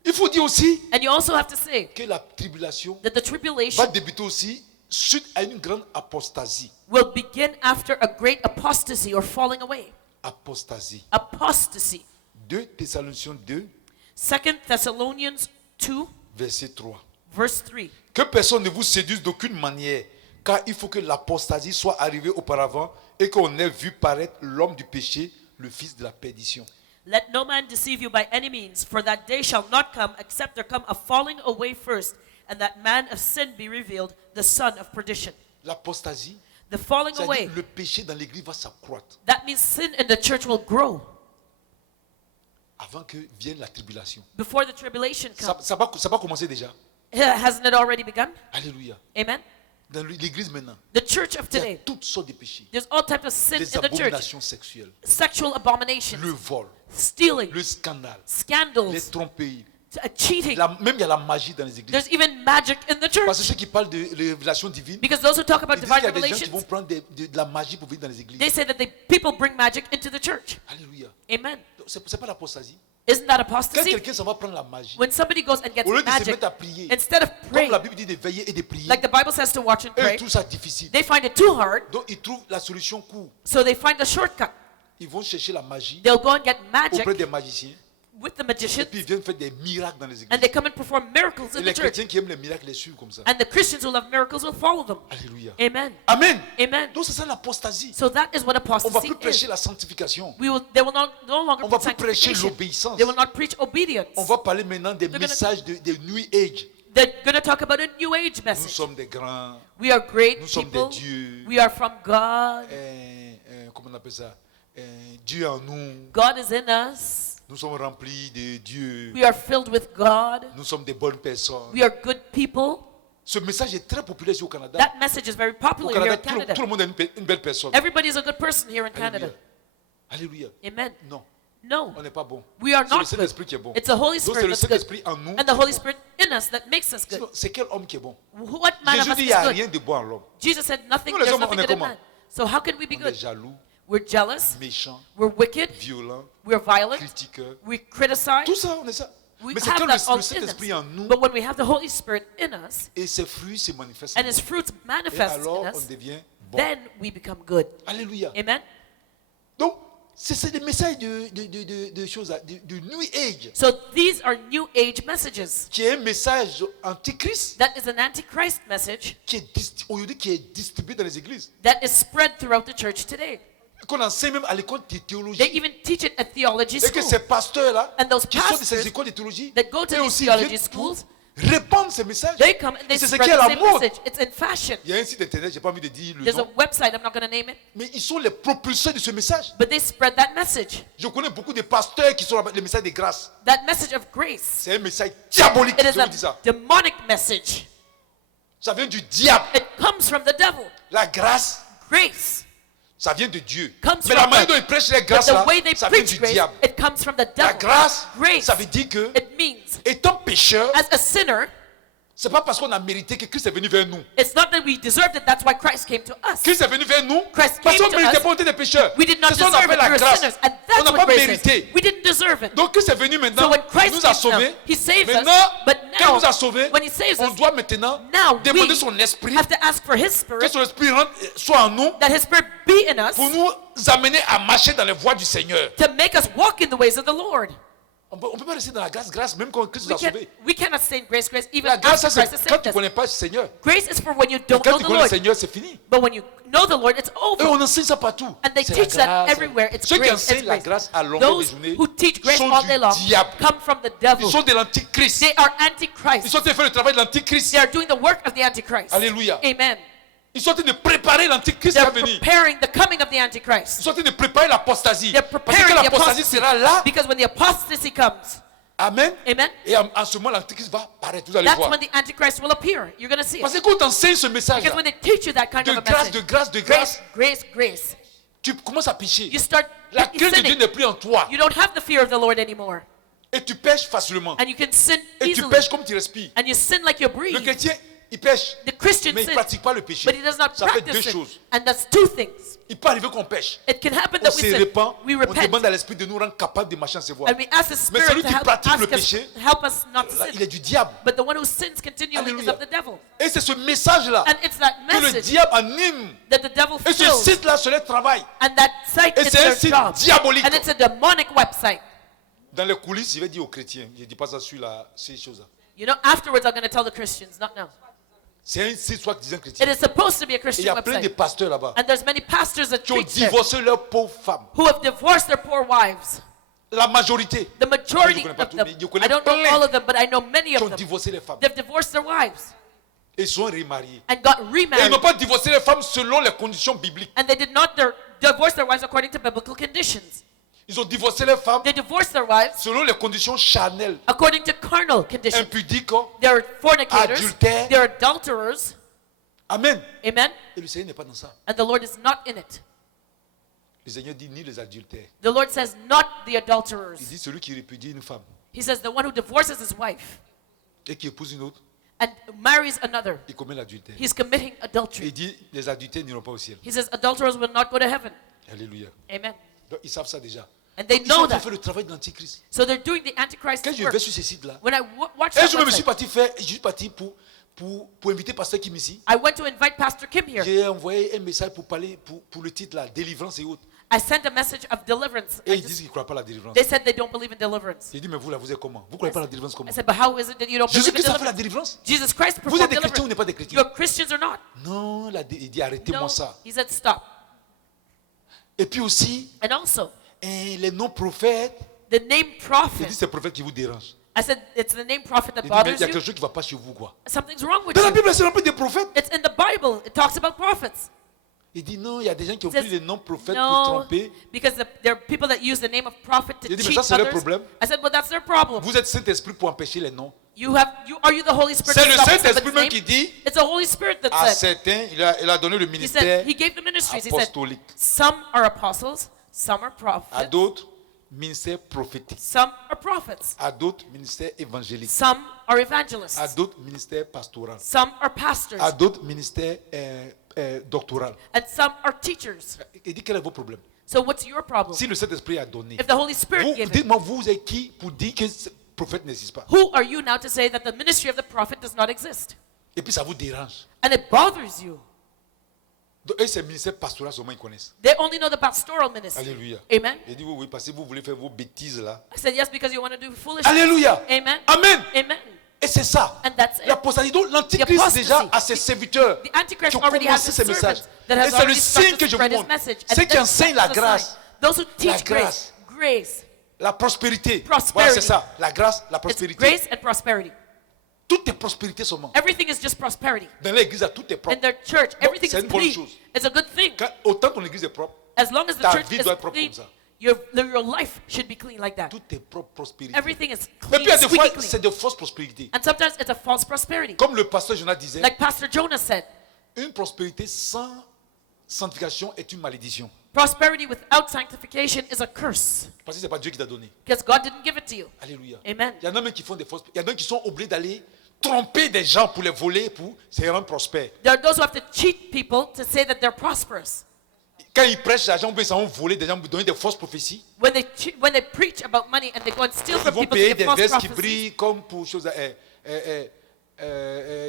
Il faut dire aussi And you also have to say que la tribulation that the va tribulation débuter aussi suite à une grande apostasie. will begin after a great apostasy or falling away. Apostasie. Apostasy. 2 Thessaloniciens 2, 2 Thessalonians 2, verset 3. verse 3. Que personne ne vous séduise d'aucune manière, car il faut que l'apostasie soit arrivée auparavant et qu'on ait vu paraître l'homme du péché, le fils de la perdition. Let no man deceive you by any means, for that day shall not come except there come a falling away first, and that man of sin be revealed, the son of perdition. L'apostasie, The falling c'est-à-dire away, le péché dans l'église va s'accroître that means sin in the church will grow avant que vienne la tribulation. before the tribulation Ça comes. va commencer déjà. Hasn't it already begun? Alléluia. Amen. Dans l'église maintenant, The church of il y a today, toutes sortes de péchés. there's all types of sin Les in the church. abominations sexuelles, Sexual abominations, le vol, stealing, le scandale, les scandals, tromperies. cheating. Même il y a la magie dans les églises. There's even magic in the Parce que church. ceux qui parlent de révélation divine, Because those who talk about ils disent qu'il y divine a des gens qui revelations, vont prendre de la magie pour venir dans les églises. they say that people bring magic into the church. Alléluia. Amen. C'est pas l'apostasie. Isn't that Quand apostasy? quelqu'un s'en va prendre la magie, When somebody goes and gets au lieu de se magic, mettre à prier, instead of comme praying, la Bible dit de veiller et de prier, like the Bible says to watch and eux, ils pray, trouvent ça difficile. they find it too hard, Donc, ils trouvent la solution courte. so they find the shortcut. Ils vont chercher la magie They'll go and get magic auprès des magiciens. with the Et magicians, puis, ils viennent faire des miracles dans les and églises. they come and perform miracles Et in the les church. chrétiens qui aiment les miracles les suivent comme ça. And the Christians who love miracles will follow them. Alléluia. Amen. Amen. Amen. Donc, c'est ça l'apostasie. So that is what On ne va apostasy plus prêcher is. la sanctification. They will no longer On va preach plus prêcher sanctification. l'obéissance. They will not preach obedience. On va parler maintenant des They're gonna- messages de New Age. They're going to talk about a new age Nous message. sommes des grands. We are great Nous sommes people. des dieux. We are from God. Comment on appelle ça? Dieu en nous. God is in us. Nous sommes remplis de Dieu. We are filled with God. Nous sommes des bonnes personnes. We are good people. Ce message est très populaire ici au Canada. That message is very Au popular here Canada, in Canada. tout le monde est une belle personne. Everybody is a good person here in Canada. Alléluia. Amen. Non, No, on n'est pas bon. we are C'est le not Saint-Esprit good. qui est bon. It's the Holy Donc c'est Spirit le that's good. Saint-Esprit en nous. And qui the est Holy bon. Spirit in us that makes us good. Sinon, c'est quel homme qui est bon? What man of Jésus us dit il is n'y a good? rien de bon en l'homme. Jesus said nothing, Nous, les there's hommes, nothing on est good in comment? man. So how can we be On est good? jaloux, We're jealous, méchants, we're wicked, violents, we're violent, critiqueurs. we criticize. Tout ça, on est ça. We Mais c'est have quand that all le in Saint-Esprit en us. nous But when we have the Holy Spirit in us et ses fruits se manifestent. and His fruits Et manifest alors, in on us, devient bon. then we become good. Alléluia. Amen? Donc, c'est des messages de choses, de New Age, So these are New Age messages. qui est un message antichrist That is an antichrist message aujourd'hui qui est distribué dans les églises. that is spread throughout the church today. Qu'on enseigne même à l'école de théologie. They even teach it at theology Et que school. ces pasteurs-là, And those qui sont de ces pastors écoles de théologie, that go to eux these aussi theology viennent pour schools, répandre ces messages. they come and they Et c'est ce spread qui est à the la same mode. message. It's in fashion. Il y a un site internet, j'ai pas envie de dire le There's a nom, website, I'm not going to name it, mais ils sont les propulseurs de ce message. but they spread that message. Je connais beaucoup de pasteurs qui sont le message de grâce. That message of grace. C'est un message diabolique. It Je is vous a dis ça. demonic message. Ça vient du diable. It comes from the devil. La grâce, Grace ça vient de Dieu. comes Mais la from manière God. dont ils prêchent les But grâces, the là, way they ça vient preach du grace, diable. it comes from the La devil. grâce, Grace, ça veut dire que, it means, étant pécheur, as a sinner, c'est pas parce qu'on a mérité que Christ est venu vers nous. it's not that we deserved it, that's why Christ came to us. Christ est venu vers nous Christ parce came qu'on to ne méritait us. pas, on était des pécheurs. We did not C'est ça qu'on deserve appelle it, we la were grâce. sinners. And On that's n'a what pas grace is. mérité. We didn't deserve it. Donc Christ est venu maintenant, So when il Christ nous a came sauvés. now, He saved Maintenant, us, but quand il nous a now, sauvés, when He saves on us, doit maintenant now demander we son esprit, have to ask for His que Spirit, son esprit soit en nous that His Spirit be in us, pour nous amener à marcher dans les voies du Seigneur. to make us walk in the ways of the Lord. On peut pas rester dans la grâce, même quand Christ nous a sauvés. We cannot stay in grace, even La grâce, after ça, Christ c'est has quand saved tu ne us. connais pas le Seigneur. Grace is for when you Mais don't quand know tu the connais le Lord. Seigneur, c'est fini. But when you know the Lord, it's Et over. on enseigne ça partout. And they C'est teach la that grâce. everywhere. It's Ceux qui grace. enseignent It's la grace. grâce à longueur des Those journées who teach grace sont all du day long diable. come from the Ils devil. sont de l'antichrist. They are Ils antichrist. sont en train de faire le travail de l'antichrist. They are doing the work of the antichrist. Alléluia. Amen. Ils sont en train de préparer l'antichrist qui They're va venir. preparing the coming of the Ils antichrist. sont en train de préparer l'apostasie. They're Parce que preparing quand the l'apostasie apostasy. sera là, Because when the apostasy comes, amen. amen, Et en ce moment, l'antichrist va apparaître. Vous allez that's voir. when the antichrist will appear. You're going to see Parce it. que quand on t'enseigne ce message Because when they teach you that kind de of a grâce, message, de grâce, de grâce, grace, grace, tu commences à pécher. you start La crainte de Dieu sinning. n'est plus en toi. You don't have the fear of the Lord anymore. Et tu pêches facilement. And you can sin Et tu easily. pêches comme tu respires. And you sin like you Le breathe. chrétien, il pêche, The Christian mais il ne sins, pratique pas le péché. but he does not Ça fait deux practice it. choses. And that's two things. Il peut arriver qu'on pêche. It can happen On that we se sin. répand, We on repent. demande à l'esprit de nous rendre capables de marcher en ses voies. And we ask the Mais Spirit celui to qui help, pratique le ask us, péché, help us not to Là, sin. il est du diable. But the one who sins continually is Alléluia. of the devil. Et c'est ce message-là And it's that que le message diable anime. that the devil Et ce fills. site-là, c'est le travail. And that site Et is c'est un their site job. diabolique. And it's a demonic website. Dans les coulisses, il va dire aux chrétiens, je ne dis pas ça sur ces choses-là. You know, afterwards I'm going to tell the Christians, not now. C'est un site soit disant chrétien. It is supposed to be a Et il y Christian a plein de website. pasteurs là-bas And there's many pastors that qui ont preach there divorcé leurs pauvres femmes. who have divorced their poor wives. La majorité The majority Je connais pas of tout, them, mais je connais I don't know plein all of them, but I know many qui ont of them. divorcé les femmes. They've divorced their wives Et sont remariés. and got Et ils remarried. n'ont pas divorcé les femmes selon les conditions bibliques. And they did not divorce their wives according to biblical conditions. Ils ont divorcé les femmes They divorced their wives selon les conditions charnelles, according to carnal conditions. impudiques. They're fornicators. Adultères. They're adulterers. Amen. Amen. Et le Seigneur n'est pas dans ça. And the Lord is not in it. Le Seigneur dit ni les adultères. The Lord says not the Il adulterers. dit celui qui répudie une femme He says the one who divorces his wife et qui épouse une autre, and marries another, il commet l'adultère. he's committing Et adultery. il dit les adultères n'iront pas au ciel. He says adulterers will not go to heaven. Alléluia. Amen. Donc ils savent ça déjà. And they Ils sont en know train de that. faire le travail de l'Antichrist. So they're doing the Antichrist Quand je work. vais sur ces sites-là, When I watch un that jour, je suis website, parti pour inviter Pasteur Kim ici. I went to invite Pastor Kim here. J'ai envoyé un message pour parler, pour le titre là, délivrance et autres. I sent a message of deliverance. Et ils disent qu'ils ne croient pas à la délivrance. They said they don't believe in deliverance. J'ai dit, mais vous là, vous êtes comment? Vous ne croyez pas à la délivrance comment? I said, but how is it that you don't believe in Jésus-Christ a fait la deliverance? délivrance. Jesus Christ Vous êtes performed des chrétiens ou deliverance. n'êtes pas des chrétiens? You're Christians or not? Non, il dit, arrêtez-moi No. ça. He said, stop. Et puis aussi, And also, les non-prophètes, the name il dit, prophet. c'est le prophète qui vous dérange. I said, it's the name prophet that Il dit, mais il bothers y a quelque you. chose qui ne va pas chez vous, quoi. Something's wrong with Dans la you. Bible, c'est rempli des prophètes. It's in the Bible. It talks about prophets. Il dit, non, il y a des gens qui ont It says, pris les non-prophètes pour no, tromper. because there are people that use the name of prophet to Il dit, mais cheat ça, c'est leur others. problème. I said, well, that's their problem. Vous êtes Saint-Esprit pour empêcher les noms. Are you the Holy Spirit? C'est to le stop Saint-Esprit somebody's même name? qui dit It's the Holy Spirit that à said. certains, il a donné le He ministère said he gave the ministries. He said apostolique. some are apostles, some are À prophets, d'autres, ministère prophétique. some are prophets, À d'autres, ministère évangélique. some are À evangelists, d'autres, ministère pastoral. some are pastors, À d'autres, ministère doctoral. and some are teachers. Il dit, quel est vos problèmes? So what's your problem? Si le Saint-Esprit a donné, If the Holy Spirit vous, gave it, dites-moi, vous êtes qui pour dire que ce prophète n'existe pas? who are you now to say that the ministry of the prophet does not exist? Et puis ça vous dérange. And it bothers you. Donc, et ces ministères pastoraux, seulement ils connaissent. They only know the pastoral ministry. Alléluia. Amen. Il dit, oui, oui, parce que vous voulez faire vos bêtises là. I said yes because you want to do foolish. Alléluia. Amen. Amen. Amen. Et c'est ça. And that's it. L'apostasie. Donc The l'Antichrist apostasy. déjà a ses serviteurs The Antichrist qui ont already has commencé his ces messages. servants that Et has c'est le already signe started que to je vous spread his montre. message. Ceux And qui enseignent la that's the grâce, sign. Those who teach grâce. grace. la prospérité. Prosperity. Voilà, c'est ça. La grâce, la It's prospérité. grace and prosperity. Tout est prospérité seulement. Everything is just prosperity. Dans l'église, tout est In propre. their church, everything c'est is une bonne clean. chose. It's a good thing. Autant ton église est propre, As long as the ta church vie is doit être propre clean, comme ça. your life should be clean like that. tout est propre, prospérité. Everything is Mais puis il y a clean, des fois, squeaky c'est clean. de fausses prospérités. And sometimes it's a false prosperity. Comme le pasteur Jonas disait, Like Pastor Jonah said, une prospérité sans sanctification est une malédiction. prosperity without sanctification is a curse. Parce que ce n'est pas Dieu qui t'a donné. Because God didn't give it to you. Alléluia. Amen. Il y en a même qui font des fausses. Il y en a qui sont obligés d'aller tromper des gens pour les voler, pour se rendre prospères. There are those who have to cheat people to say that they're prosperous. Quand ils prêchent l'argent, ils vont voler des gens pour donner des fausses prophéties. When they preach about money and they go and steal Ils from vont people to payer give des false vestes qui prophecies, brillent comme pour choses.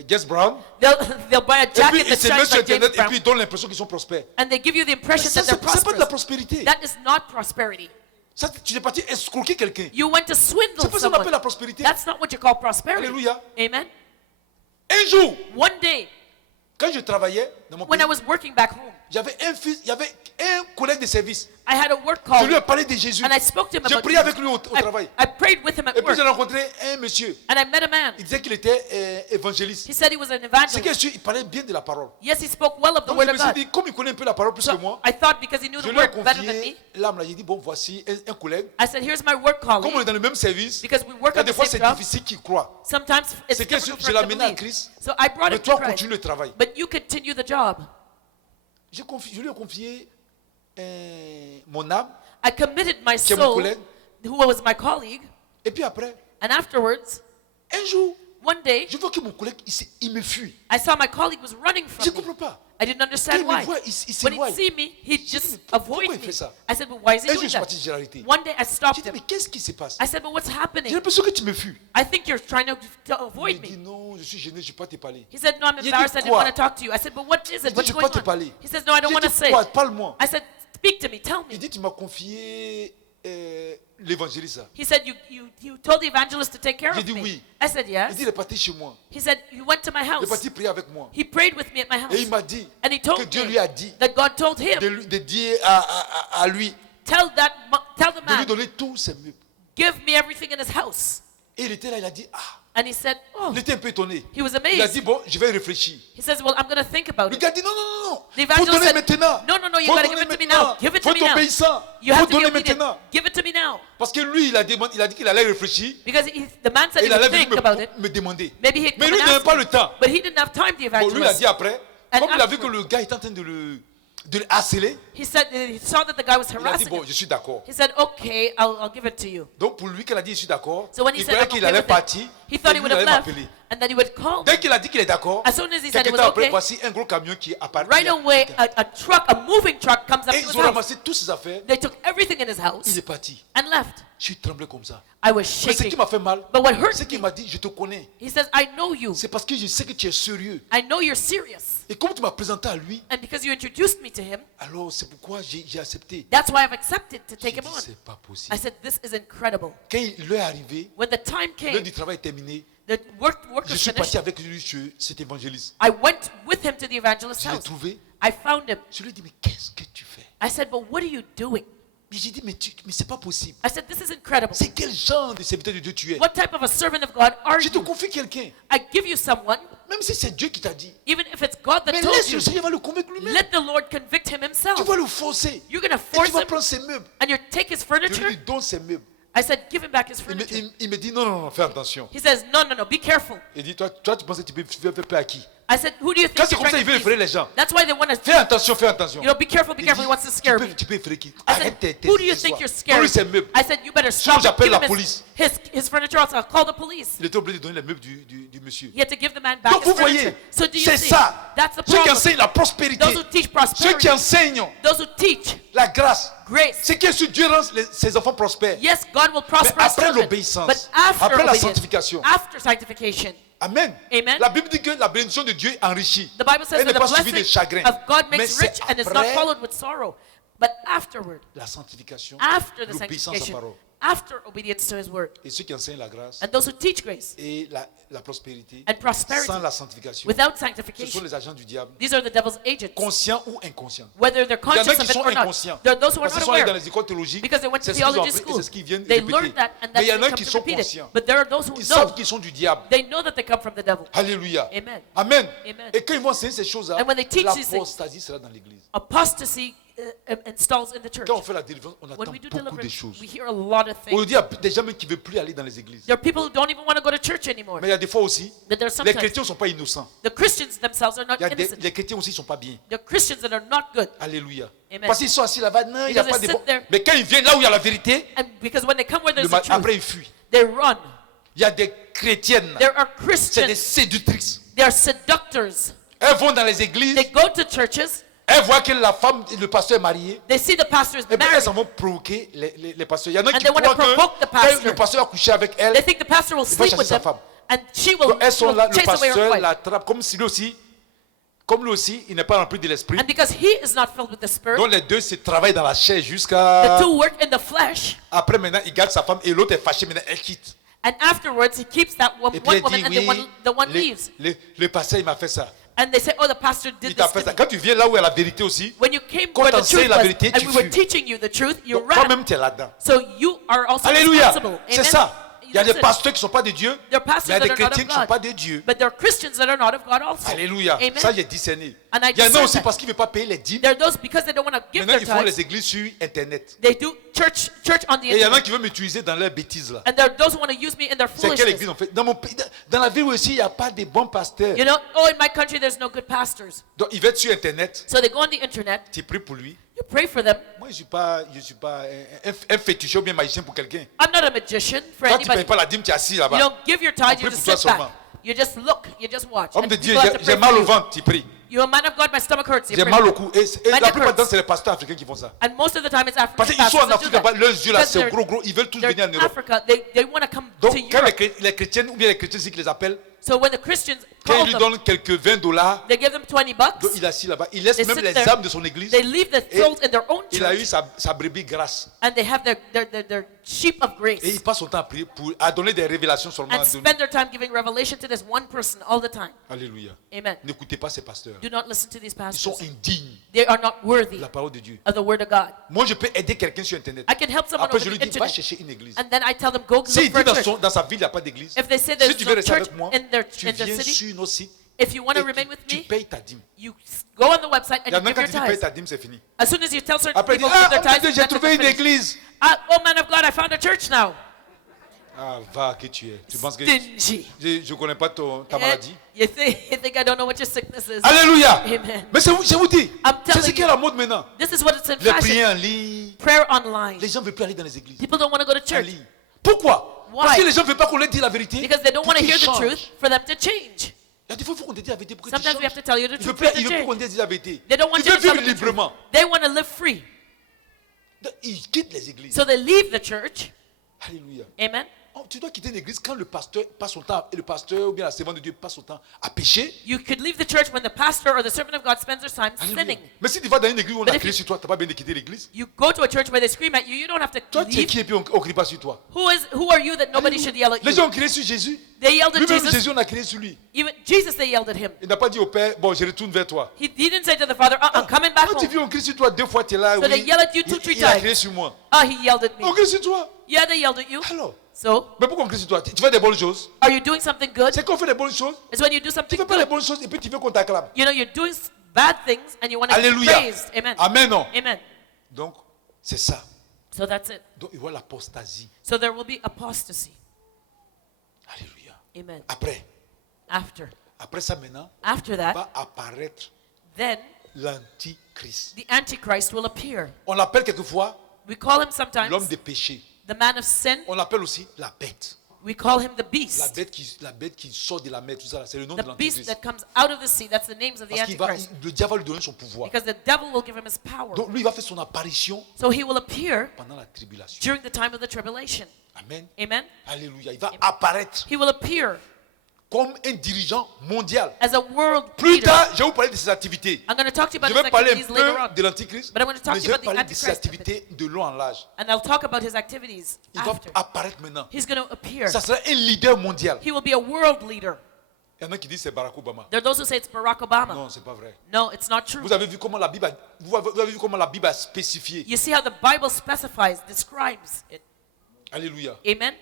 Guess Brown. they'll buy a Et puis jacket ils that se mettent shines sur like James Internet et Brown, puis ils donnent l'impression qu'ils sont prospères. and they give you the impression Ça, that they're c'est pas de la prosperous. prospérité. That is not prosperity. Ça, tu es parti escroquer quelqu'un. You went to swindle C'est pas ça qu'on appelle someone. la prospérité. That's not what you call prosperity. Alléluia. Amen. Un jour, One day, quand je travaillais dans mon when pays, I was working back home, j'avais un fils, il y avait un collègue de service. I had a work Je lui ai colleague, parlé de Jésus. and I spoke to him J'ai about prié Jesus. avec lui au travail. I prayed with him at Et puis work, j'ai rencontré un monsieur. and I met a man. Il disait qu'il était évangéliste. He said he was an C'est evangelist. qu'il parlait bien de la parole. Yes, he spoke well of the Donc word je me of suis God. dit, comme il connaît un peu la parole plus que So moi, I thought because he knew je the lui ai word better than me, confié l'âme là. J'ai dit, bon, voici un collègue. I said, here's my work Comme on est colleague. dans le même service, Because we work il y a on des the fois same c'est job. difficile qu'il croit. Sometimes it's C'est que difficult je for l'ai him to amené à believe. Christ. So I brought Mais him to toi, Christ. continue le travail. But you continue the job. Je lui ai confié mon âme. I committed my Qui est mon soul, collègue. who was my colleague, Et puis après, and afterwards, un jour, one day, je vois que mon collègue, il me fuit. I saw my colleague was running Je from ne me. comprends pas. I didn't Quand understand il me why. voit, il When s'éloigne. he'd see me, he'd Je dis, just mais pourquoi avoid il fait me. ça? I said, but why is he Un jour, doing je suis that? parti de généralité. One day I J'ai stopped dit, him. mais qu'est-ce qui se passe? I said, but what's J'ai happening? l'impression que tu me fuis. I think you're trying to Il avoid dit, me. non, je suis gêné, je ne peux pas te parler. He said, no, I'm J'ai dit, embarrassed. I didn't quoi? want to talk to you. I said, but what is Il it? dit, What's je peux going pas te on? parler. He says, no, I don't J'ai want to dit, say. quoi? Parle-moi. I said, speak to me. Tell Il me. dit, tu m'as confié l'évangéliste. He said, you told the evangelist to take care J'ai of dit me. oui. I said, Il yes. dit, il est parti chez moi. He said, he went to my Il est house. parti prier avec moi. He prayed with me at my house. Et il m'a dit And he que told Dieu me lui a dit that God told him, de dire à lui tell the de lui man, donner tous ses meubles. give me everything in his house. Et il était là, il a dit, ah, And he said, oh, il était un peu étonné. he was Il a amazed. dit, bon, je vais réfléchir. He says, well, I'm going to think about Le it. gars a dit, non, non, non, non. The Faut evangelist donner said, maintenant. no, you Faut got to donner give it to me maintenant. now. Give it Faut to me être now. obéissant. You Faut have to be donner obedient. maintenant. Give it to me now. Parce que lui, il a dit qu'il allait réfléchir. Because the man said Et he il allait would think venir about it. me demander. Maybe he'd Mais come lui and n'avait ask pas me. le temps. But he didn't have time, the Bon, lui a dit evangelist. après, And comme il a vu que afterward, le gars est en train de le harceler, he said he saw that the guy was il a dit, harassing bon, him. je suis d'accord. He said, okay, I'll give it to you. Donc pour lui, quand il a dit, je suis d'accord, So when he il said, croyait I'm qu'il okay allait with it, partir, he thought et he lui, would il have allait left. m'appeler. And then he would call Dès them. qu'il a dit qu'il est d'accord, As soon as he said quelques it was temps après, okay, voici un gros camion qui apparaît. right away, a truck, a moving truck comes up Et to his ils ont house. ramassé toutes ses affaires. They took everything in his Il house est parti. and left. Je suis tremblé comme ça. I was Mais ce qui shaking. m'a fait mal, But what hurt c'est qu'il me, m'a dit, je te connais. he says, I know you. C'est parce que je sais que tu es sérieux. I know you're serious. Et comme tu m'as présenté à lui, And because you introduced me to him, alors c'est pourquoi j'ai accepté. that's why I've accepted to J'ai take him dit, on. c'est pas I possible. said, this is incredible. Quand il est arrivé, When the time l'heure came, du travail est terminée, the work je was suis parti finished. avec lui chez cet évangéliste. I went with him to the evangelist's Je l'ai house. trouvé. I found him. Je lui ai dit, mais qu'est-ce que tu fais? I said, but what are you doing? Mais j'ai dit, mais c'est pas possible. I said, this is incredible. C'est quel genre de serviteur de Dieu tu es? What type of a servant of God are Je te you? confie quelqu'un. I give you someone, Même si c'est Dieu qui t'a dit. even if it's God that Mais told laisse you, le Seigneur va le convaincre lui-même. let the Lord convict him Tu himself. vas le forcer. You're going to Et force tu vas him prendre ses meubles. and you take his Je furniture? lui donne ses meubles. I said, give him back his Il me, furniture. il me dit, non, non, non, fais attention. He says, no, no, no, be careful. Il dit, toi tu penses que tu peux faire peur à qui? I said, who do you Quand think c'est you're comme ça, il trying veut to effrayer please? les gens. That's why they want to, Fais attention, fais attention. you know, be careful, Il he wants to scare me. tu peux effrayer qui? I Arrête said, tes who do you think histoires. you're Donne-lui scaring? ses meubles. I said, you better Sinon, stop it. j'appelle Give la him police. his furniture, else I'll call the police. Il était obligé de donner les meubles du monsieur. He had to give the man back Donc his vous voyez, furniture. So do you c'est see? ça. That's the Ceux qui problem. enseignent la prospérité, Those who teach ceux qui prosperity, enseignent those who teach la grâce, grace. c'est que si Dieu rend ses enfants prospères. Yes, God will prosper Mais his après children, l'obéissance, but after après la obedience, sanctification. after sanctification, Amen. Amen. La Bible dit que la bénédiction de Dieu enrichit. the Bible says Elle n'est that pas the suivie de blessing chagrin. of God Mais makes c'est rich and is not après followed with sorrow. But afterward, la sanctification, after the l'obéissance à la sanctification, parole. after obedience to his word, Et ceux qui enseignent la grâce and those who teach grace et la prospérité, and prosperity sans la sanctification, without ce sont sanctification, les agents du diable, these are the devil's agents, conscients ou inconscients. whether they're Il y en a conscious qui of it sont or not. inconscients. There are those who are Parce qu'ils not sont allés dans aware les écoles théologiques, because they went to c'est ce qu'ils ont theology appris et school. c'est ce qu'ils viennent They répéter. learned that and Mais that's il y en what a they qui come to sont repeat it. conscients. But there are those who Ils know. savent qu'ils sont du diable. They know that they come from the devil. Alléluia. Amen. Amen. Amen. Et quand ils vont enseigner ces choses-là, And when they teach these things, l'apostasie sera dans l'église. Apostasy installs in the church. Quand on fait la délivrance, on When attend we do beaucoup de deliverance, choses. we hear a lot of things. Aujourd'hui, il y a des gens même qui ne veulent plus aller dans les églises. There are people who don't even want to go to church anymore. Mais il y a des fois aussi, But there are les sometimes chrétiens ne sont pas innocents. the Christians themselves are not Il y a innocent. les chrétiens aussi ne sont pas bien. There are Christians that are not good. Alléluia. Amen. Parce qu'ils sont assis là-bas, non, il n'y a Because pas they de sit bon. there. Mais quand ils viennent là où il y a la vérité, And because when they come where there's the après truth, ils fuient. they run. Il y a des chrétiennes, There are c'est des Christians, séductrices. they are seductors. Elles vont dans les églises, They go to churches, elles voient que la femme, le pasteur est marié, they see the pastor is et puis elles married, s'en vont provoquer les pasteurs. Il y en a And qui they want to croient que provoke the quand pastor. le pasteur a couché avec elle, they think the pastor will il va sleep chercher with sa them, femme. and she will, Donc, elles sont là, le chase away her pasteur wife. l'attrape, comme lui aussi, il n'est pas rempli de l'esprit. And because he is not filled with the Spirit, Donc les deux se travaillent dans la chair the jusqu'à... two work in the flesh, Après maintenant, il garde sa femme et l'autre est fâché, maintenant elle quitte. and afterwards he keeps that Et puis one elle woman, and dit, the one oui, leaves. le pasteur il m'a fait ça. And they say, oh, the pastor Il did t'a this fait to ça. me. Quand tu viens là où il y a la vérité aussi, When you came Quand where the t'enseignes truth la was, vérité, and tu we were fuis. teaching you the truth, you donc, ran. toi-même tu es là-dedans. So you are also Alléluia. responsible. C'est Amen. ça. Il y a des Listen, pasteurs qui ne sont pas de Dieu, there are mais pastors il y a that des are not chrétiens of qui ne sont God, pas de Dieu. but there are Christians that are not of God also. Alléluia. Amen. Ça, j'ai discerné. And I Il y en a discern aussi that. parce qu'ils ne veulent pas payer les dîmes. There are those because they don't want to give Maintenant, their ils font tithes. les églises sur Internet. They do church on the Et il y en a internet. qui veulent m'utiliser dans leurs bêtises là. And there are those who want to use me in their C'est quelle foolishness. église on fait? Dans mon pays, dans la ville aussi, il n'y a pas de bons pasteurs. You know, oh, in my country there's no good pastors. Donc, il va être sur Internet, So they go on the internet, tu pries pour lui. you pray for them. Moi, je ne suis pas un féticheur ou bien magicien pour quelqu'un. I'm not a magician for Toi, tu ne payes anybody. pas la dîme, tu es assis You là-bas. don't give your tithe, On you prie just pour toi sit back. seulement. You just look, you just watch. Homme And de Dieu, people have to j'ai pray mal for au you. ventre, tu pries. You're a man of God, my stomach hurts. You J'ai pray. mal au cou. Et My la neck plupart hurts. d'entre c'est les pasteurs africains qui font ça. And most of the time it's African Parce qu'ils sont pastors en that do Afrique that. là-bas, leurs yeux là, Because c'est they're- gros, ils veulent tous they're venir en in Europe. Africa, they want to come Donc, to quand Europe. les chrétiennes ou bien les chrétiens ici qui les appellent, So when the Christians quand call ils lui them, donnent quelques $20, they give them $20. donc il est assis là-bas. Il laisse They même sit les there. âmes de son église. They leave the Et souls in their own il a eu church, sa brebis grasse. and they have their sheep of Et il grace, passe son temps à prier à donner des révélations seulement. and spend their time giving revelation to this one person all the time. Alléluia. Amen. N'écoutez pas ces pasteurs. Do not listen to these Ils sont pastors. indignes They are not worthy de la parole de Dieu. of the word of God. Moi, je peux aider quelqu'un sur Internet. I can help someone Après, over je lui the dis, va internet, chercher une église. and then I tell them, go S'il look for dit a church. dans sa ville, il n'y a pas d'église. If they say Si there's tu no veux rester church avec moi, in their tu city, viens sur nos sites if you want to et remain with tu me, payes ta dîme. you go on the website Il y and en you a give quand your tu payes tithes. ta dîme, c'est fini. As soon as you tell certain Après, il dit, people to give ah, their homme de tithes, Dieu, j'ai that's trouvé une finished. église. Oh man of God, I found a church now. Ah, va que tu es. Tu penses que Stingy. je ne connais pas ta maladie? You think I don't know what your sickness is? Alléluia. Amen. Mais je vous dis, I'm c'est telling ce qui est you. la mode maintenant. This is what it's in Les fashion. prières en ligne. Prayer online. Les gens ne veulent plus aller dans les églises. People don't want to go to En church. ligne. Pourquoi? Parce que Why? les gens ne veulent pas qu'on leur dise la vérité. Because they don't pour want to qu'ils hear the changent. truth for them to change. Il y a des fois, il faut qu'on te dise la vérité pour que tu Sometimes we have changes. to tell you the Il veut truth for pas, them il to veut pas qu'on change. te dise la vérité. They don't want Ils you to veulent tell vivre them the truth. librement. They want to live free. Donc, ils quittent les églises. So they leave the church. Alléluia. Amen. Oh, tu dois quitter l'église quand le pasteur passe son temps, et le pasteur ou bien la servante de Dieu passe son temps à pécher. You could leave the church when the pastor or the servant of God spends their time Alléluia. sinning. Mais si tu vas dans une église où on But a if crié you- sur toi, tu n'as pas bien de quitter l'église. You go to a church where they scream at you, you don't have to Toi, tu es leave. qui et puis on ne crie pas sur toi. Who are you that nobody Alléluia. should yell at Les you? gens ont crié sur Jésus. They yelled at Lui-même, Jesus. Jésus, on a crié sur lui. Even Jesus, they yelled at him. Il n'a pas dit au Père, bon, je retourne vers toi. He didn't say to the Father, I'm coming back Quand tu home. vis, on crie sur toi 2 fois, tu es là. So Oui, they yell at you 2-3 il a times. crié sur moi. Oh, he yelled at me. On crie sur toi. Yeah, they yelled at you. Alors, So, mais pourquoi on crie sur toi? Tu fais des bonnes choses. are you doing something good? C'est qu'on fait des bonnes choses. It's when you do Tu something ne fais pas les good. bonnes choses et puis tu veux qu'on t'acclame. You know, you're doing bad things and you want to be Alléluia. praised. Amen. Amen, non? Amen. Donc, c'est ça. So that's it. Donc, il voit l'apostasie. So there will be apostasy. Alléluia. Amen. Après ça maintenant, After that, va apparaître then l'antichrist. the Antichrist will appear. On l'appelle quelquefois We call him l'homme sometimes des péchés. the man of sin. On l'appelle aussi la bête. We call him the La beast. bête qui sort de la mer, tout ça, c'est le nom de The beast l'antichrist. that comes out of the sea. That's the names of the Parce que Antichrist. le diable va lui donner son pouvoir. Because the devil will give him his power. Donc lui, il va faire son apparition So he will appear pendant la tribulation. during the time of the tribulation. Amen. Amen. Alléluia. Il va apparaître He will appear comme un dirigeant mondial. as a world Plus leader. tard, je vais vous parler de ses activités. I'm going to talk to you Je about his vais parler un activities later peu on. de l'antichrist, But I'm going to talk mais to je you vais about the parler de ses Antichrist. activités de long en large. And I'll talk about his activities Il va after. apparaître maintenant. He's going to appear. Ça sera un leader mondial. He will be a world leader. Il y en a qui disent c'est Barack Obama. There are those who say it's Barack Obama. Non, c'est pas vrai. No, it's not true. Vous avez vu comment la Bible vous avez vu comment la Bible a spécifié. You see how the Bible specifies, describes it. Alléluia. Amen.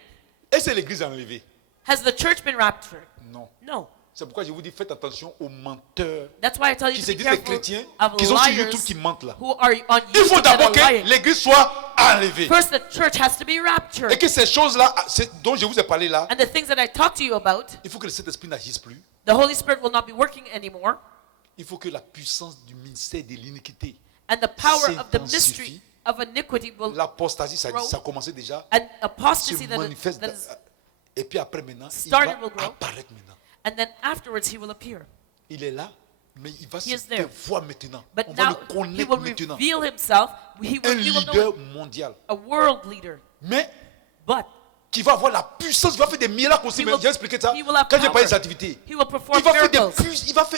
Est-ce que l'église est enlevée? Has the church been raptured? Non. No. C'est pourquoi je vous dis faites attention aux menteurs That's why I tell you qui to se be disent des careful chrétiens of qui sont sur liars YouTube qui mentent là. who are on Il faut YouTube that d'abord are que lying. l'église soit enlevée. First, the church has to be Et raptured. que ces choses-là dont je vous ai parlé là, And the things that I talked to you about, il faut que le Saint-Esprit n'agisse plus. the Holy Spirit will not be working anymore. Il faut que la puissance du ministère de l'iniquité, And the power of the s'intensifie. mystery of iniquity will, l'apostasie, ça a commencé déjà, and se apostasy that manifeste. is, Et puis après maintenant, il started va will grow. apparaître maintenant. and then afterwards he will appear. Il est là, mais il va He is se there. voir maintenant. But On va now le he connaître will maintenant. reveal himself. He Un will know leader him, mondial. a world leader. Mais But qui va avoir la puissance, il va faire des miracles aussi. He Mais will- j'ai expliqué ça he will have quand j'ai parlé power. des activités. he will perform Il va faire des miracles.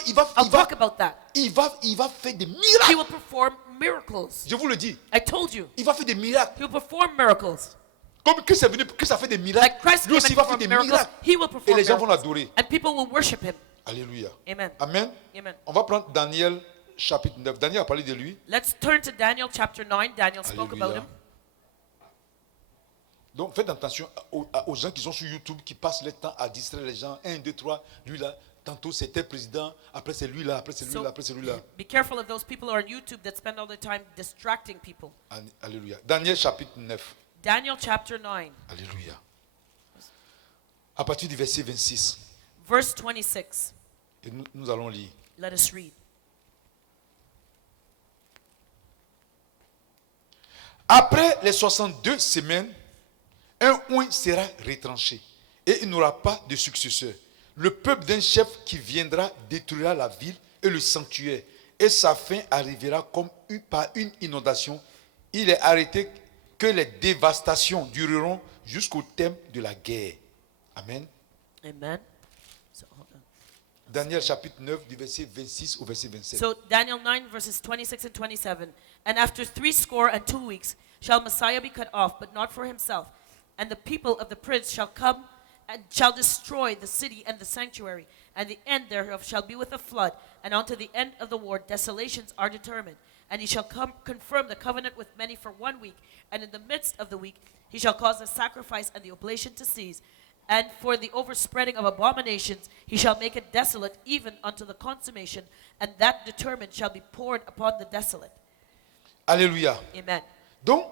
il I'll talk about that. va faire des He miracles. will perform miracles. Je vous le dis, I told you. il va faire des miracles. He will perform miracles. Comme Christ est venu, Christ a fait des miracles. Like Christ Lui came aussi and il va faire performed des miracles. miracles. He will Et perform les gens vont miracles. l'adorer. And people will worship him. Alléluia. Amen. Amen. Amen. On va prendre Daniel chapitre 9. Daniel a parlé de lui. Let's turn to Daniel chapter 9. Daniel spoke about Alléluia. him. Donc faites attention aux gens qui sont sur YouTube, qui passent le temps à distraire les gens. 1, 2, 3, lui là. Tantôt c'était président, après c'est lui là, après c'est lui So, là, après c'est lui là. be careful of those people who are on YouTube that spend all their time distracting people. Alléluia. Daniel chapitre 9. Daniel chapter 9, Alléluia. À partir du verset 26. verse 26. Et nous allons lire. Let us read. Après les 62 semaines, un oint sera retranché et il n'aura pas de successeur. Le peuple d'un chef qui viendra détruira la ville et le sanctuaire et sa fin arrivera comme par une inondation. Il est arrêté que les dévastations dureront jusqu'au terme de la guerre. Amen. Amen. So, hold on. Daniel chapitre 9 du verset 26 au verset 27. So Daniel 9 verses 26 and 27. And after 62 weeks shall Messiah be cut off, but not for himself. And the people of the prince shall come and shall destroy the city and the sanctuary. And the end thereof shall be with a flood. And unto the end of the war desolations are determined. And he shall confirm the covenant with many for 1 week. And in the midst of the week he shall cause the sacrifice and the oblation to cease. And for the overspreading of abominations he shall make it desolate even unto the consummation, and that determined shall be poured upon the desolate. Alléluia. Amen. Donc,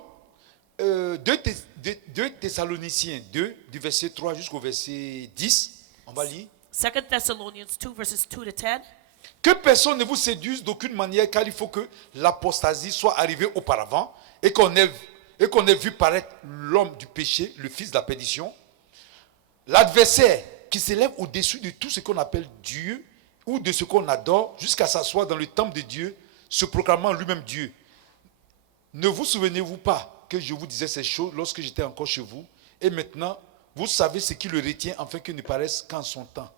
2 Thessaloniciens 2, du verset 3 jusqu'au verset 10, on va lire. 2 Thessalonians 2 verses 2 to 10. Que personne ne vous séduise d'aucune manière, car il faut que l'apostasie soit arrivée auparavant et qu'on ait vu paraître l'homme du péché, le fils de la perdition, l'adversaire qui s'élève au-dessus de tout ce qu'on appelle Dieu ou de ce qu'on adore jusqu'à s'asseoir dans le temple de Dieu, se proclamant lui-même Dieu. Ne vous souvenez-vous pas que je vous disais ces choses lorsque j'étais encore chez vous? Et maintenant, vous savez ce qui le retient afin qu'il ne paraisse qu'en son temps.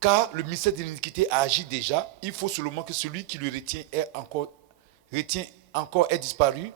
Car le mystère de l'iniquité a agi déjà. Il faut seulement que celui qui le retient encore ait disparu.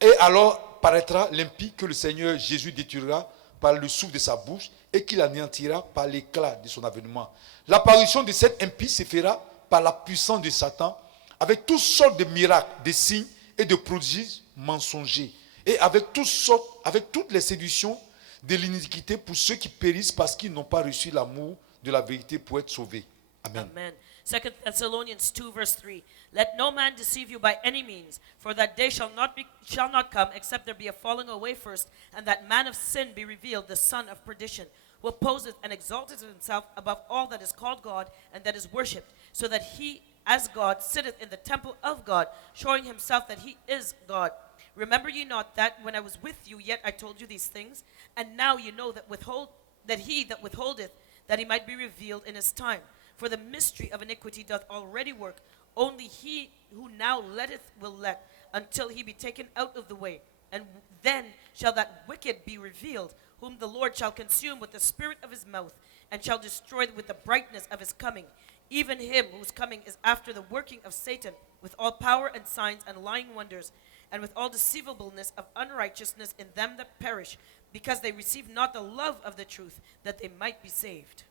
Et alors paraîtra l'impie que le Seigneur Jésus détruira par le souffle de sa bouche et qu'il anéantira par l'éclat de son avènement. L'apparition de cet impie se fera par la puissance de Satan, avec toutes sortes de miracles, de signes et de prodiges mensongers, et avec toutes les séductions de l'iniquité pour ceux qui périssent parce qu'ils n'ont pas reçu l'amour de la vérité pour être sauvés. Amen. Amen. 2 Thessalonians 2 verse 3. Let no man deceive you by any means, for that day shall not come except there be a falling away first, and that man of sin be revealed, the son of perdition, who opposeth and exalteth himself above all that is called God and that is worshipped, so that he as God sitteth in the temple of God, showing himself that he is God. Remember ye not that when I was with you, yet I told you these things, and now you know that he that withholdeth, that he might be revealed in his time. For the mystery of iniquity doth already work. Only he who now letteth will let, until he be taken out of the way. And then shall that wicked be revealed, whom the Lord shall consume with the spirit of his mouth, and shall destroy with the brightness of his coming. Even him whose coming is after the working of Satan, with all power and signs and lying wonders, and with all deceivableness of unrighteousness in them that perish, because they receive not the love of the truth, that they might be saved.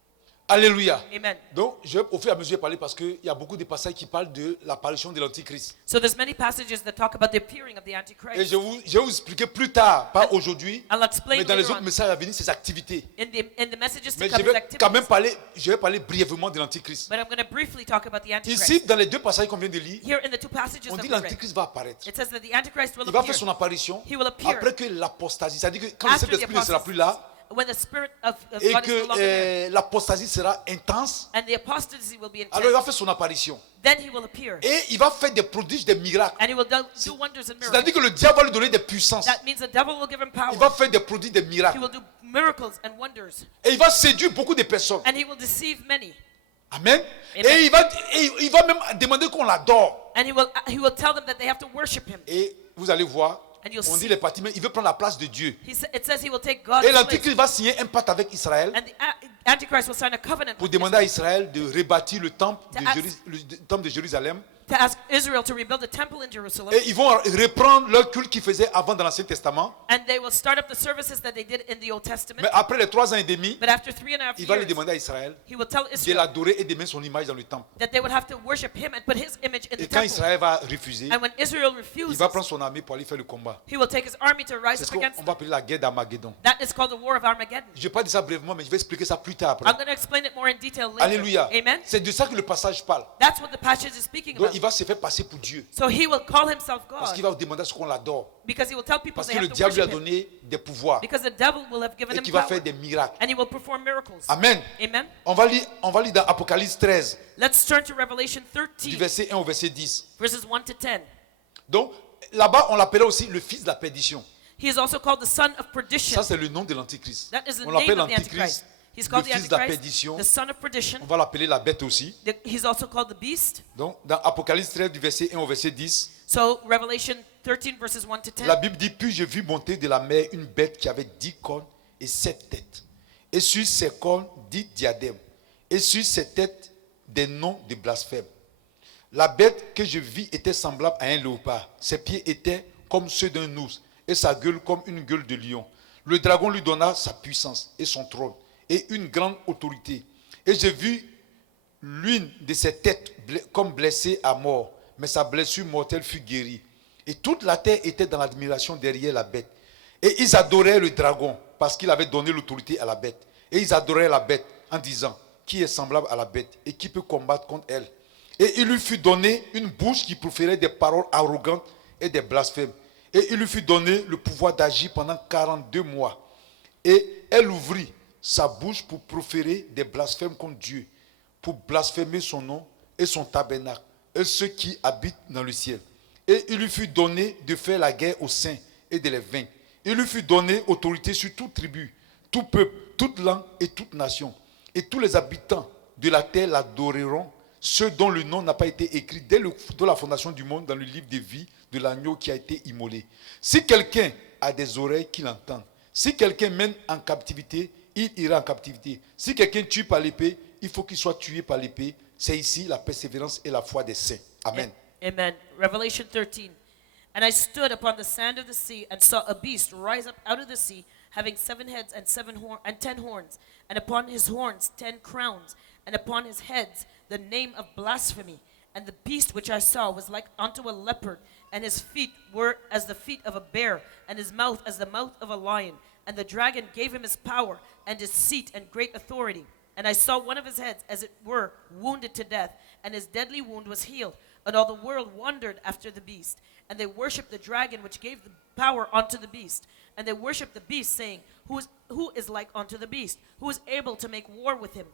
Alléluia. Amen. Donc, je vais au fur et à mesure parler parce qu'il y a beaucoup de passages qui parlent de l'apparition de l'Antichrist. So there's many passages that talk about the appearing of the Et Antichrist. je vais vous expliquer plus tard, pas aujourd'hui, I'll explain mais dans les later autres on messages à venir, ses activités. in the messages to Mais come je his vais quand même activities. je vais parler brièvement de l'Antichrist. But I'm going to briefly talk about the Antichrist. Ici, dans les deux passages qu'on vient de lire, Here in the two passages on that dit we read, l'Antichrist va apparaître. it says that the Antichrist will Il va appear faire son apparition He will appear. après que l'apostasie, c'est-à-dire que quand le after the Saint-Esprit ne sera plus là, when the Spirit of et God is no longer there, que l'apostasie sera intense, and the apostasy will be intense. alors il va faire son apparition. Then he will appear, Et il va faire des prodiges, des miracles. and he will do wonders and miracles. C'est-à-dire que le diable va lui donner des puissances. That means the devil will give him power. Il va faire des prodiges, des He miracles. will do miracles and wonders, Et il va séduire beaucoup de personnes. and he will deceive many. Amen. Amen. Et il va même demander qu'on l'adore. And he will tell them that they have to worship him. Et vous allez voir, And you'll on see. dit les parties, mais il veut prendre la place de Dieu. It says he will take God's Et place. l'Antichrist va signer un pacte avec Israël And the Antichrist will sign a covenant pour with demander à Israël de rebâtir le temple To le temple de Jérusalem. to ask Israel to rebuild the temple in Jerusalem. Et ils vont reprendre leur culte qu'ils faisaient avant dans l'Ancien Testament. And they will start up the services that they did in the Old Mais Testament. après les 3 ans et demi, But after 3.5 il va lui years, demander à Israël he will tell de Israel l'adorer et de mettre son image dans le temple. that they would have to worship him and put his image in Et the quand temple. Israël va refuser, And when Israel il refuses, va prendre son armée pour aller faire le combat. he will take his army to rise C'est ce up qu'on against va them. appeler la guerre d'Armageddon. That is called the War of Armageddon. Je ne vais pas dire ça brièvement, mais je vais expliquer ça plus tard après. I'm going to explain it more in detail later. Alléluia. Amen. C'est de ça que le passage parle. That's what the passage is speaking Donc about. il va se faire passer pour Dieu. So he will call himself Parce qu'il God va demander à ce qu'on l'adore. because he will tell people Parce they que le have to diable lui a worship him. donné des pouvoirs. Because the devil will have given Et him qu'il va power. faire des miracles. And he will perform miracles. Amen. Amen. On va lire dans Apocalypse 13, Let's turn to Revelation du 13, verset 1 au verset 10. verses 1 to 10. Donc là-bas, on l'appelait aussi le fils de la perdition. He is also called the son of perdition. Ça, c'est le nom de l'Antichrist. That is the On name l'appelle of the l'Antichrist, Antichrist. He's le called the fils de la Antichrist, perdition. the son of perdition. On va l'appeler la bête aussi. He's also called the beast. Donc dans Apocalypse 13, du verset 1 au verset 10, So Revelation 13, verses 1 to 10. la Bible dit, puis je vis monter de la mer une bête qui avait 10 cornes et 7 têtes. Et sur ses cornes 10 diadèmes. Et sur ses têtes des noms de blasphème. La bête que je vis était semblable à un léopard. Ses pieds étaient comme ceux d'un ours et sa gueule comme une gueule de lion. Le dragon lui donna sa puissance et son trône et une grande autorité. Et j'ai vu l'une de ses têtes comme blessée à mort, mais sa blessure mortelle fut guérie. Et toute la terre était dans l'admiration derrière la bête. Et ils adoraient le dragon parce qu'il avait donné l'autorité à la bête. Et ils adoraient la bête en disant, qui est semblable à la bête et qui peut combattre contre elle? Et il lui fut donné une bouche qui proférait des paroles arrogantes et des blasphèmes. Et il lui fut donné le pouvoir d'agir pendant 42 mois. Et elle ouvrit sa bouche pour proférer des blasphèmes contre Dieu, pour blasphémer son nom et son tabernacle, et ceux qui habitent dans le ciel. Et il lui fut donné de faire la guerre aux saints et de les vaincre. Il lui fut donné autorité sur toute tribu, tout peuple, toute langue et toute nation. Et tous les habitants de la terre l'adoreront, ceux dont le nom n'a pas été écrit dès la fondation du monde dans le livre de vie de l'agneau qui a été immolé. Si quelqu'un a des oreilles, qu'il entende. Si quelqu'un mène en captivité, il ira en captivité. Si quelqu'un tue par l'épée, il faut qu'il soit tué par l'épée. C'est ici la persévérance et la foi des saints. Amen. Amen. Revelation 13. And I stood upon the sand of the sea and saw a beast rise up out of the sea, having 7 heads and 10 horns, and upon his horns 10 crowns, and upon his heads the name of blasphemy. And the beast which I saw was like unto a leopard, and his feet were as the feet of a bear, and his mouth as the mouth of a lion. And the dragon gave him his power, and his seat, and great authority. And I saw one of his heads, as it were, wounded to death, and his deadly wound was healed. And all the world wondered after the beast. And they worshipped the dragon which gave the power unto the beast. And they worshipped the beast, saying, Who is like unto the beast? Who is able to make war with him?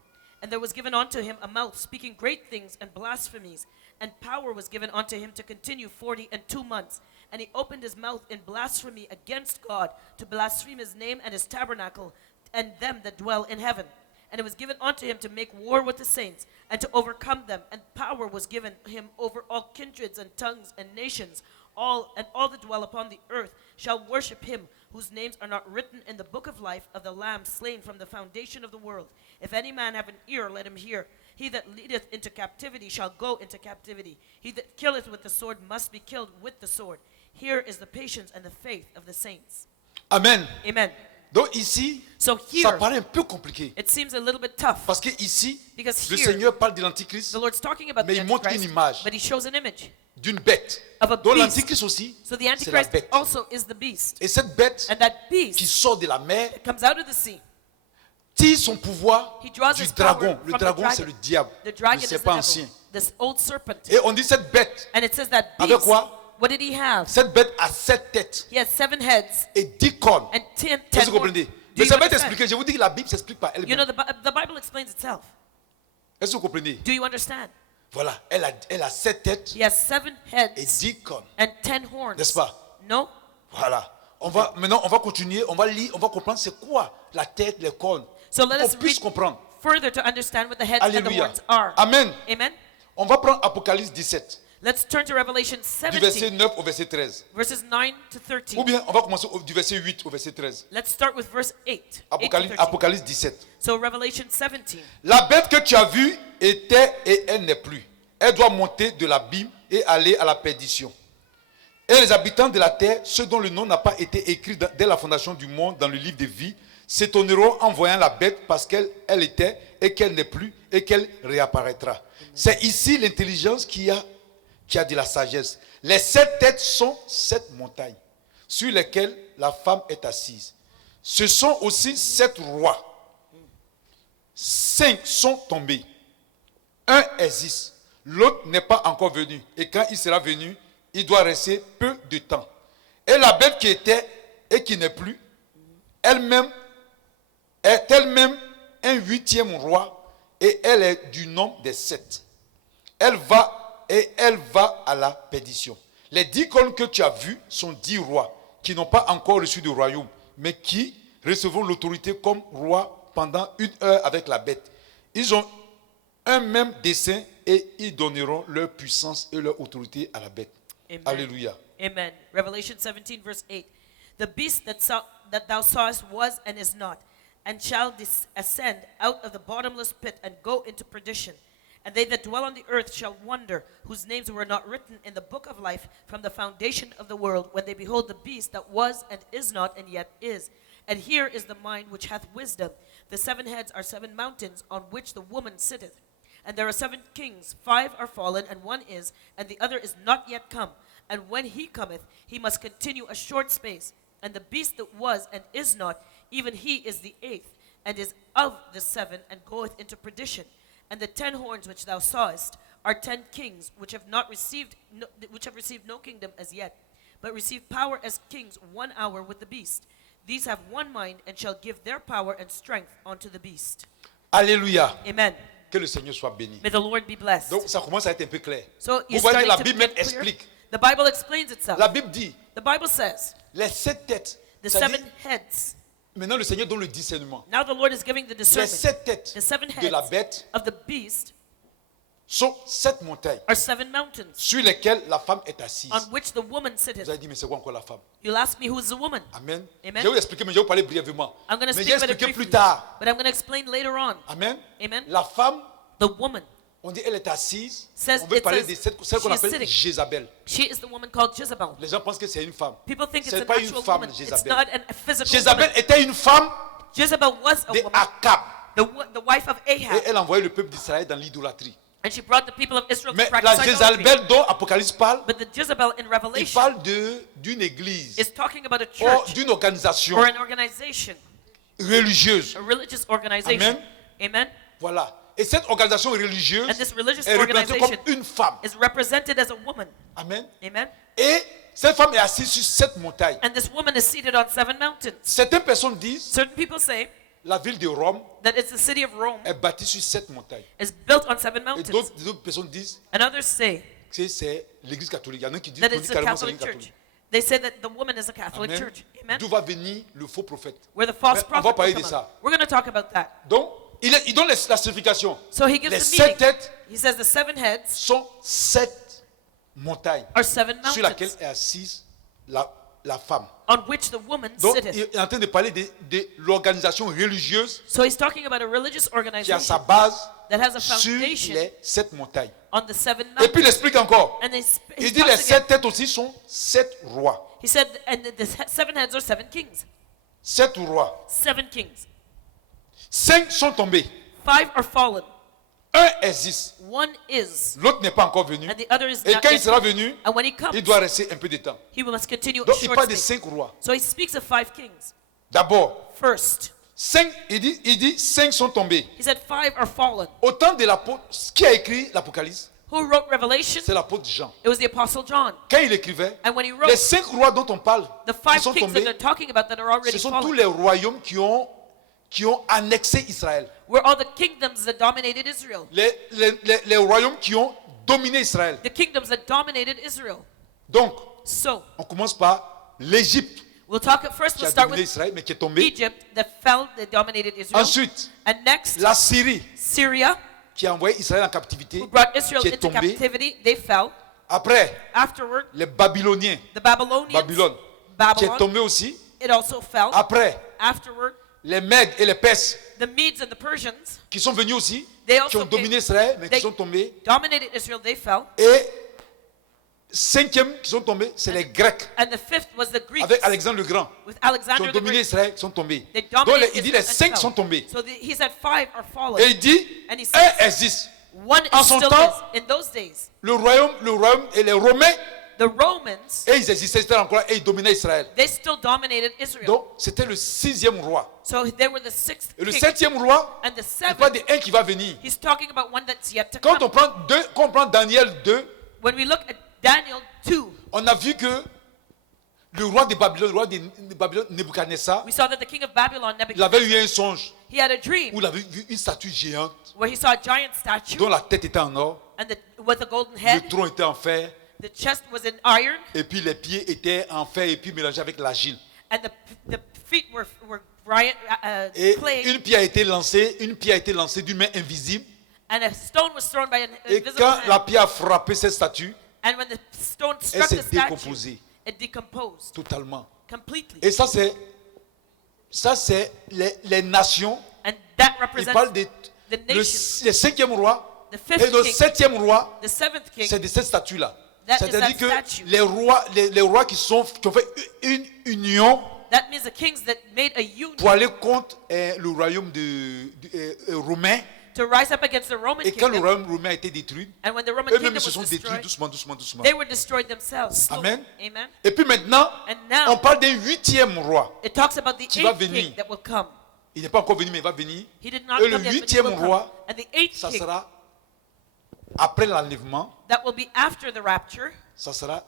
And there was given unto him a mouth speaking great things and blasphemies. And power was given unto him to continue 42 months. And he opened his mouth in blasphemy against God, to blaspheme his name and his tabernacle, and them that dwell in heaven. And it was given unto him to make war with the saints, and to overcome them. And power was given him over all kindreds and tongues and nations. All that dwell upon the earth shall worship him, whose names are not written in the book of life of the Lamb slain from the foundation of the world. If any man have an ear, let him hear. He that leadeth into captivity shall go into captivity. He that killeth with the sword must be killed with the sword. Here is the patience and the faith of the saints. Amen. Amen. Donc ici, So ça here, paraît un peu compliqué. it seems a little bit tough. Parce que ici, Because le here, Seigneur parle de l'Antichrist The Lord's talking about Mais the il montre Antichrist, une image. but he shows an image d'une bête. of a Donc beast. l'Antichrist aussi, So the c'est la Antichrist bête. also is the beast. Et cette bête And that qui beast sort de la mer comes out of the sea. tire son pouvoir He draws du his power dragon. Le from the dragon, c'est dragon. le diable, The le dragon is the serpent devil, ancien. this old serpent. Et on dit cette bête, And it says that Avec beast, quoi? what did he have? cette bête a 7 têtes He had 7 heads et 10 cornes. and 10 Est-ce que vous horns. comprenez? Do Mais you ça va être understand? expliqué. Je vous dis que la Bible s'explique par You know, elle-même. the Bible explains itself. Est-ce que vous comprenez? Do you understand? Voilà, elle a 7 têtes He has 7 et heads 10 cornes. and 10 horns. N'est-ce pas? No? Voilà. Maintenant, on va continuer, on va lire, on va comprendre c'est quoi la tête, les cornes. So let Pour us qu'on puisse read comprendre. further to understand what the heads and the Alléluia. horns are. Amen. Amen? On va prendre Apocalypse 17, Let's turn to Revelation du verset 17, 9 au verset 13. verses 9 to 13. Ou bien, on va commencer du verset 8 au verset 13. Let's start with verse 8. 8 to 13. Apocalypse 17. So Revelation 17. La bête que tu as vue était et elle n'est plus. Elle doit monter de l'abîme et aller à la perdition. Et les habitants de la terre, ceux dont le nom n'a pas été écrit dès la fondation du monde dans le livre de vie, s'étonneront en voyant la bête parce qu'elle était et qu'elle n'est plus et qu'elle réapparaîtra. C'est ici l'intelligence qui a de la sagesse. Les 7 têtes sont 7 montagnes sur lesquelles la femme est assise. Ce sont aussi 7 rois. 5 sont tombés. Un existe. L'autre n'est pas encore venu. Et quand il sera venu, il doit rester peu de temps. Et la bête qui était et qui n'est plus, elle-même est elle-même un 8e roi et elle est du nombre des 7. Elle va à la perdition. Les 10 cornes que tu as vues sont 10 rois qui n'ont pas encore reçu de royaume, mais qui recevront l'autorité comme rois pendant 1 heure avec la bête. Ils ont un même dessein et ils donneront leur puissance et leur autorité à la bête. Amen. Alléluia. Amen. Revelation 17, verse 8. The beast that thou sawest was and is not, and shall ascend out of the bottomless pit and go into perdition. And they that dwell on the earth shall wonder, whose names were not written in the book of life from the foundation of the world, when they behold the beast that was and is not and yet is. And here is the mind which hath wisdom. The 7 heads are 7 mountains on which the woman sitteth. And there are 7 kings, 5 are fallen, and 1 is, and the other is not yet come. And when he cometh, he must continue a short space. And the beast that was and is not, even he is the 8th, and is of the 7, and goeth into perdition. And the 10 horns which thou sawest are 10 kings, which have received no kingdom as yet, but receive power as kings 1 hour with the beast. These have one mind, and shall give their power and strength unto the beast. Alléluia. Amen. Que le Seigneur soit béni. May the Lord be blessed. Donc ça commence à être un peu clair. So Vous you're voyez que starting la to Bible get même clear? explique. The Bible explains itself. La Bible dit, The Bible says les 7 têtes, the c'est-à-dire 7 heads, Maintenant, le Seigneur donne le discernement. Now the Lord is giving the Les discernment. 7 têtes The 7 de la heads bête of the beast sont 7 montagnes are 7 mountains sur lesquelles la femme est assise. on which the woman Vous sitteth. allez dire, mais c'est quoi encore la femme? You'll ask me who's the woman. Amen. Amen. Je vais vous expliquer, mais je vais vous parler brièvement. I'm going to Mais speak j'ai about it expliqué briefly, plus tard. but I'm going to explain later on. Amen. Amen. La femme, The woman, on dit elle est assise. Says- On veut it parler says de celle qu'on she is appelle sitting. Jézabel. she is the woman called Jezebel. Les gens pensent que c'est une femme. People think it's C'est an pas une actual femme, woman. It's Jézabel. not a physical Jézabel woman. était une femme Jezebel was a de woman, Akab. the wife of Et Ahab, elle envoyait le peuple d'Israël dans l'idolâtrie. and she brought the people of Israel to Mais practice la idolatry. Jézabel dont Apocalypse parle, But the Jezebel in il Revelation parle d'une église is talking about a ou church d'une organisation or an organization, religieuse. a religious organization. Amen. Amen. Voilà. Et cette organisation religieuse And this religious est représentée comme organization une femme. is represented as a woman. Amen. Amen. Et cette femme est assise sur 7 montagnes. And this woman is seated on 7 mountains. Certaines personnes disent Certain people say la ville de Rome that it's the city of Rome est bâtie sur 7 montagnes. is built on 7 Et mountains. d'autres personnes disent And others say que c'est l'église catholique. Il y en a qui disent that qu'on it's dit a carrément que c'est Catholic l'église church. catholique. They say that the woman is a Catholic Amen. church. Amen. D'où va venir le faux prophète? Where the false Mais on prophet va will parler come de out. ça. We're going to talk about that. Donc, il donne la signification. So he gives Les the 7 meaning. têtes He says the 7 heads sont 7 montagnes are 7 sur laquelle mountains est assise la femme. on which the woman Donc, sitteth. il est en train de parler de l'organisation religieuse So he's talking about a religious qui a organization sa base that has a sur foundation les 7 montagnes. on the 7 Et puis mountains. il explique encore. And he Il dit les talks 7 again. têtes aussi sont 7 rois. He said, and the 7 heads are 7 kings. 7 rois. 7 kings. 5 sont tombés. 5 are fallen. Un existe. 1 is, L'autre n'est pas encore venu. and the other is Et not quand il yet. sera venu, And when he comes, il doit rester un peu de temps. he must continue a Donc il short parle de stay. 5 rois. So he speaks of 5 kings. D'abord, First, 5, il dit 5 sont tombés. he said 5 are fallen. Au temps de l'apôtre, qui a écrit l'Apocalypse? Who wrote Revelation? C'est l'apôtre Jean. It was the Apostle John. Quand il écrivait, And when he les wrote, 5 rois dont on parle, the qui 5 sont kings that tombés, they're talking about that are already ce sont tous fallen les royaumes qui ont annexé Israël. were all the kingdoms that dominated Israel. Les royaumes qui ont dominé Israël. The kingdoms that dominated Israel. Donc, So, on commence par l'Égypte we'll talk at first, qui we'll a start dominé with Israël, mais qui est tombée. Egypt that fell, that dominated Israel. Ensuite, And next, la Syrie Syria, qui a envoyé Israël en captivité, who brought Israel qui est into tombée. captivity. They fell. Après, Afterward, les Babyloniens, the Babylonians, Babylone, qui est Babylon, tombé aussi. it also fell. Après, Afterward, les Mèdes et les Perses the Medes and the Persians qui sont venus aussi, They qui also ont dominé came. Israël, mais qui They sont tombés. dominated Israel. They fell. Et 5e qui sont tombés, c'est les Grecs, And the 5th was the Greeks avec Alexandre le Grand, with qui ont Alexander the dominé Great. Israël, qui sont tombés. They Donc dominated il dit les Israel and 5 fell. sont tombés. So he said 5 are fallen. Et il dit, And he un says, existe. one En is son still temps, is. In those days, Le royaume et les Romains, the Romans, et ils existaient encore et ils dominaient Israël. they still dominated Israel. Donc c'était le 6e roi. So they were the 6th Et le king. 7e roi, And the il parle 7th, de un qui va venir. he's talking about one that's yet to Quand come. on prend Daniel 2, When we look at Daniel 2, on a vu que le roi de Babylone, Nebuchadnezzar, we saw that the king of Babylon, il Nebuchadnezzar, avait eu un songe he had a dream où il avait vu une statue géante where he saw a giant statue dont la tête était en or, and with a golden head, le tronc était en fer, the chest was in iron, et puis les pieds étaient en fer et puis mélangés avec l'argile. and the feet were Et clay, une pierre a été lancée d'une main invisible. and a stone was thrown by an Et invisible quand la hand. pierre a frappé cette statue, And when the stone elle struck the s'est statue, décomposée it decomposed totalement. completely. Et ça c'est les nations. And that Il parle represents de the nations. le 5e roi The et fifth le king. 7e roi. The 7th king, C'est de cette statue-là. That is C'est-à-dire that que statue. les rois qui ont fait une union that means the kings that made a union pour aller contre le royaume romain. to rise up against the Roman Et quand le kingdom. royaume romain a été détruit, And when the Roman eux-mêmes kingdom se was sont détruits destroyed, doucement. they were destroyed themselves. slowly. Amen. Amen. Et puis maintenant, And now, on parle d'un 8e roi. it talks about the qui va 8th venir. king that will come. Il n'est pas encore venu, mais il va venir. He did not Et le come yet, but he 8e will come. roi, And the 8th ça king, sera après l'enlèvement, that will be after the rapture, ça sera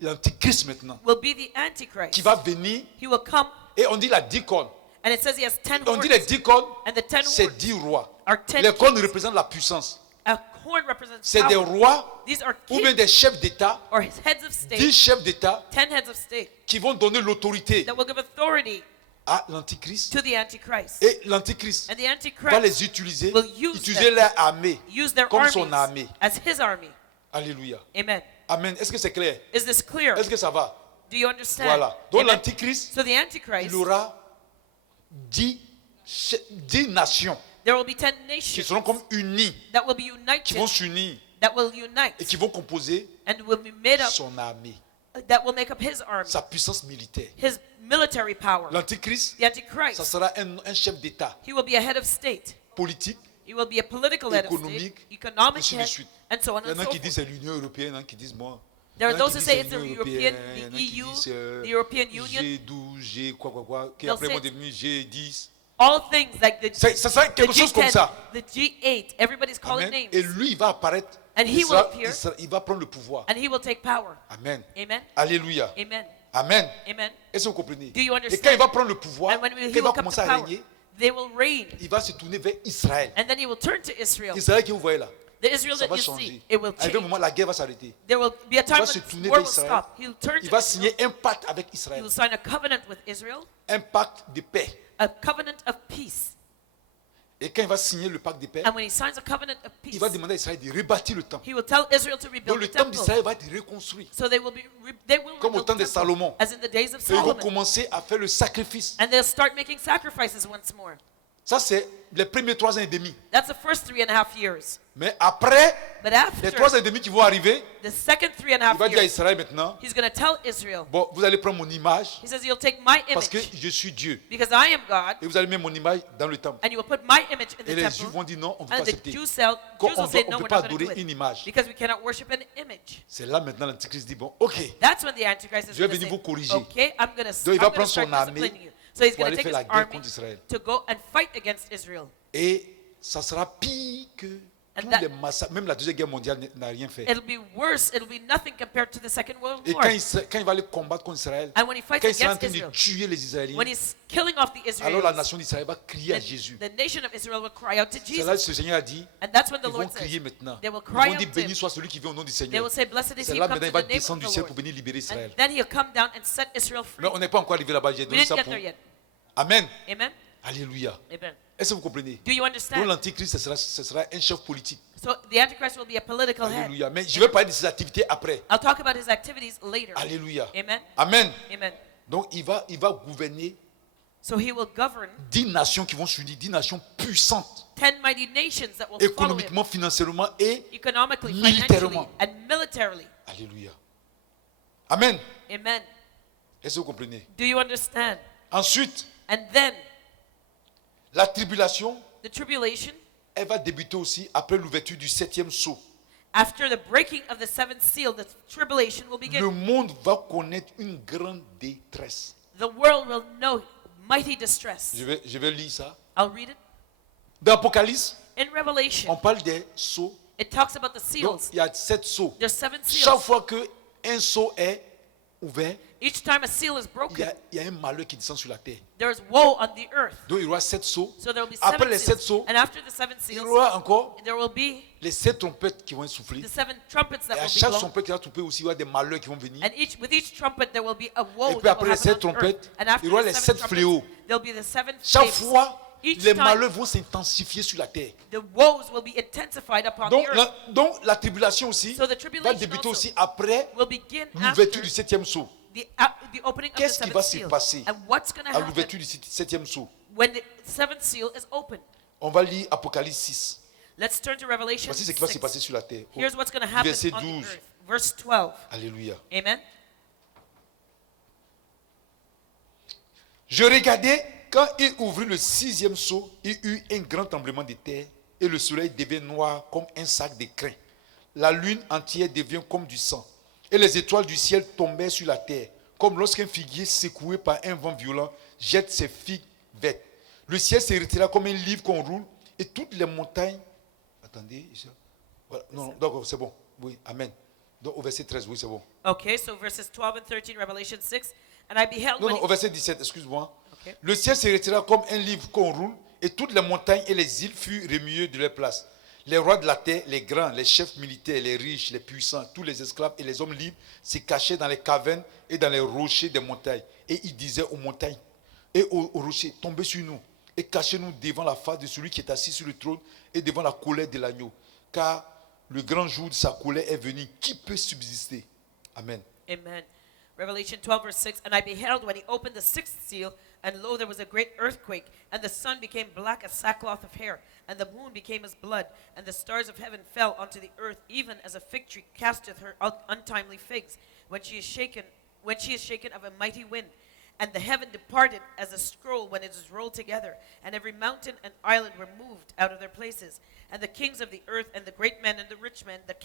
l'antichrist maintenant, will be the Antichrist. qui va venir. He will come, Et on dit la 10 cornes. and it says he has 10 On horns. dit les 10 cornes, And the 10 c'est horns 10 rois. are 10 Les cornes kings. représentent la puissance. A horn represents C'est des power. rois These are ou bien kings des chefs d'État, or heads of state, 10 chefs d'État 10 heads of state qui vont donner l'autorité that will give authority à l'Antichrist. to the Antichrist. Et l'Antichrist And the va Antichrist les utiliser, will use utiliser them, leur armée use their comme son armies armée. as his army. Alléluia. Amen. Amen. Est-ce que c'est clair? Is this clear? Est-ce que ça va? Do you understand? Voilà. Donc Amen. l'Antichrist, So the Antichrist, il aura 10 nations there will be 10 qui nations seront comme unies, that will be qui vont united, s'unir that will et unite, qui vont composer and will be made up, son armée, that will make up his army, sa puissance militaire. his military power. L'Antichrist, The ça Antichrist, sera un chef d'État he will be a head of state. politique, He will be a political head of state, économique, economic ainsi de head, suite. and so on Il y and en a so qui disent forth. c'est l'Union européenne, il y en a qui disent moi. There Il y are en a those qui who disent say c'est it's the l'Union European, européenne, il y en a the qui EU, disent the European Union. G12, G quoi quoi quoi, qui They'll après say vont it. devenir G10. All things like the, Ça sera the quelque chose comme G10, ça. the G8, everybody's calling Amen. names. Et lui, il va apparaître. And he will appear. Il va prendre le pouvoir. And he will take power. Amen. Amen. Alléluia. Amen. Amen. Amen. Est-ce que vous comprenez? Do you Et understand? quand il va prendre le pouvoir, And when quand he il will va come to commencer à power, régner, they will reign. il va se tourner vers Israël. And then he will turn to Israel. Israël que vous voyez là, The Israel ça that va you changer. see, it will À un change. moment, la guerre va s'arrêter. There will be a time va se when tourner war vers will Israël. stop. He'll turn Il to va Israel. signer un pacte avec He Israël. will sign a covenant with Israel, Un pacte de paix. a covenant of peace. Et quand il va signer le pacte de paix, And when he signs a covenant of il peace, va demander à Israël de rebâtir le temple. he will tell Israel to Donc rebuild le the temple temple. d'Israël va être reconstruit. So they will be they will Comme au rebuild temps de the temple, Salomon. as in the days of Et ils vont Solomon. commencer à faire le sacrifice. And they'll start making sacrifices once more. Ça, c'est les premiers 3 ans et demi. That's the first 3.5 years. Mais après, But les after 3 ans et demi qui vont arriver, the second il va 3.5 dire à years, Israël maintenant, he's going to tell Israel, bon, vous allez prendre mon image he says, you'll take my parce que image je suis Dieu. because I am God, Et vous allez mettre mon image dans le temple. and you will put my image in Et the les Juifs temple. vont dire non, on ne peut pas And the accepter. Jews Qu'on- will say, on no, ne we're peut pas not going to do adorer une it image. because we cannot worship an image. C'est là maintenant l'Antichrist dit, bon, ok, That's when the Antichrist is Je vais going to venir say, vous corriger. okay, I'm going Donc, il va to prendre start son armée disciplining you. So he's pour going to aller take faire his la guerre army contre Israël. to go and fight against Israel. Et ça sera pire que And tous that- les massacres. Même la Deuxième Guerre mondiale n'a rien fait. It'll be worse. It'll be nothing compared to the Second World Et War. quand il va aller combattre contre Israël, And when he fights quand il sera en against train de Israel, tuer les Israéliens, when he's killing off the alors la Israelis, nation d'Israël va crier à Jésus. the nation of Israel will cry out to C'est là que Jesus. ce Seigneur a dit, And that's when the ils vont Lord says, crier maintenant. they will Ils cry vont dire, out to béni him. soit celui qui vient au nom du They Seigneur. will say, blessed is C'est he là who comes maintenant in il va the name of descendre the du ciel Lord. pour venir libérer Israël. And then he'll come down and set Israel free. Mais on n'est pas encore arrivé là-bas. J'ai We donné didn't ça get pour... there yet. Amen. Amen? Alléluia. Amen. Est-ce que vous comprenez? Do you Donc understand? l'Antichrist, ce sera un chef politique. So the Antichrist will be a political head. Alléluia. Mais je vais parler de ses activités après. I'll talk about his activities later. Alléluia. Amen? Amen. Amen. Donc il va gouverner So he will govern 10 nations qui vont s'unir, 10 nations puissantes, 10 mighty nations that will follow him économiquement, financièrement et... economically, militairement. financially, and militarily. Alléluia. Amen. Amen. Est-ce que vous comprenez? Do you understand? Ensuite, And then la tribulation, the tribulation, elle va débuter aussi après l'ouverture du 7e sceau. after the breaking of the seventh seal, the tribulation will begin. Le monde va connaître une grande détresse. The world will know mighty distress. Je vais lire ça. I'll read it. Dans l'Apocalypse, In on Revelation, parle des sceaux. it talks about the Donc, seals. il y a 7 sceaux. There's 7 Chaque seals. fois qu'un sceau est ouvert, Each time a seal is il y, broken, a, il y a un malheur qui descend sur la terre. there's woe on the earth. Donc, il y aura 7 sceaux. So there will be Après 7 les 7 seals. sceaux, And after the 7 il y seals, aura encore there will be les 7 trompettes qui vont souffler. the 7 trumpets Et that à will be chaque blown. trompette qui va souffler aussi, il y aura des malheurs qui vont venir. And with each trumpet, there will be a woe Et that puis après will les happen 7 on the earth. trompettes, And after il y aura the les 7 7 trumpets, fléaux. there'll be the 7 Chaque flames. fois, Each les time, malheurs vont s'intensifier sur la terre. the woes will be intensified upon Donc the earth. la tribulation aussi So the va tribulation débuter also aussi après will begin l'ouverture after du 7e sceau. the opening of the Qu'est-ce qui va 7th se seal. passer And what's going to à happen l'ouverture du 7e sceau? when the 7th seal is opened? On va lire Apocalypse 6. Let's turn to Revelation Voici ce qui va se 6. passer sur la terre. Here's what's going to happen Verset on the 12. earth. Verse 12. Alléluia. Amen. Je regardais, quand il ouvrit le 6e sceau, il eut un grand tremblement de terre et le soleil devint noir comme un sac de crin. La lune entière devient comme du sang et les étoiles du ciel tombaient sur la terre, comme lorsqu'un figuier secoué par un vent violent jette ses figues vertes. Le ciel se retira comme un livre qu'on roule et toutes les montagnes... Attendez, voilà. Non, d'accord, c'est bon. Oui, amen. Donc au verset 13, oui, c'est bon. Okay, so verses 12 and 13, Revelation 6. And I beheld Non, when non, au verset 17, excuse-moi. Okay. Le ciel se retira comme un livre qu'on roule, et toutes les montagnes et les îles furent remuées de leur place. Les rois de la terre, les grands, les chefs militaires, les riches, les puissants, tous les esclaves et les hommes libres se cachaient dans les cavernes et dans les rochers des montagnes. Et ils disaient aux montagnes, et au rocher, tombez sur nous et cachez-nous devant la face de celui qui est assis sur le trône et devant la colère de l'agneau. Car le grand jour de sa colère est venu. Qui peut subsister? Amen. Amen. Revelation 12, verse 6. And I beheld when he opened the sixth seal, and lo, there was a great earthquake, and the sun became black as sackcloth of hair, and the moon became as blood, and the stars of heaven fell onto the earth, even as a fig tree casteth her untimely figs, when she is shaken of a mighty wind. And the heaven departed as a scroll when it is rolled together, and every mountain and island were moved out of their places. And the kings of the earth, and the great men and the rich men, the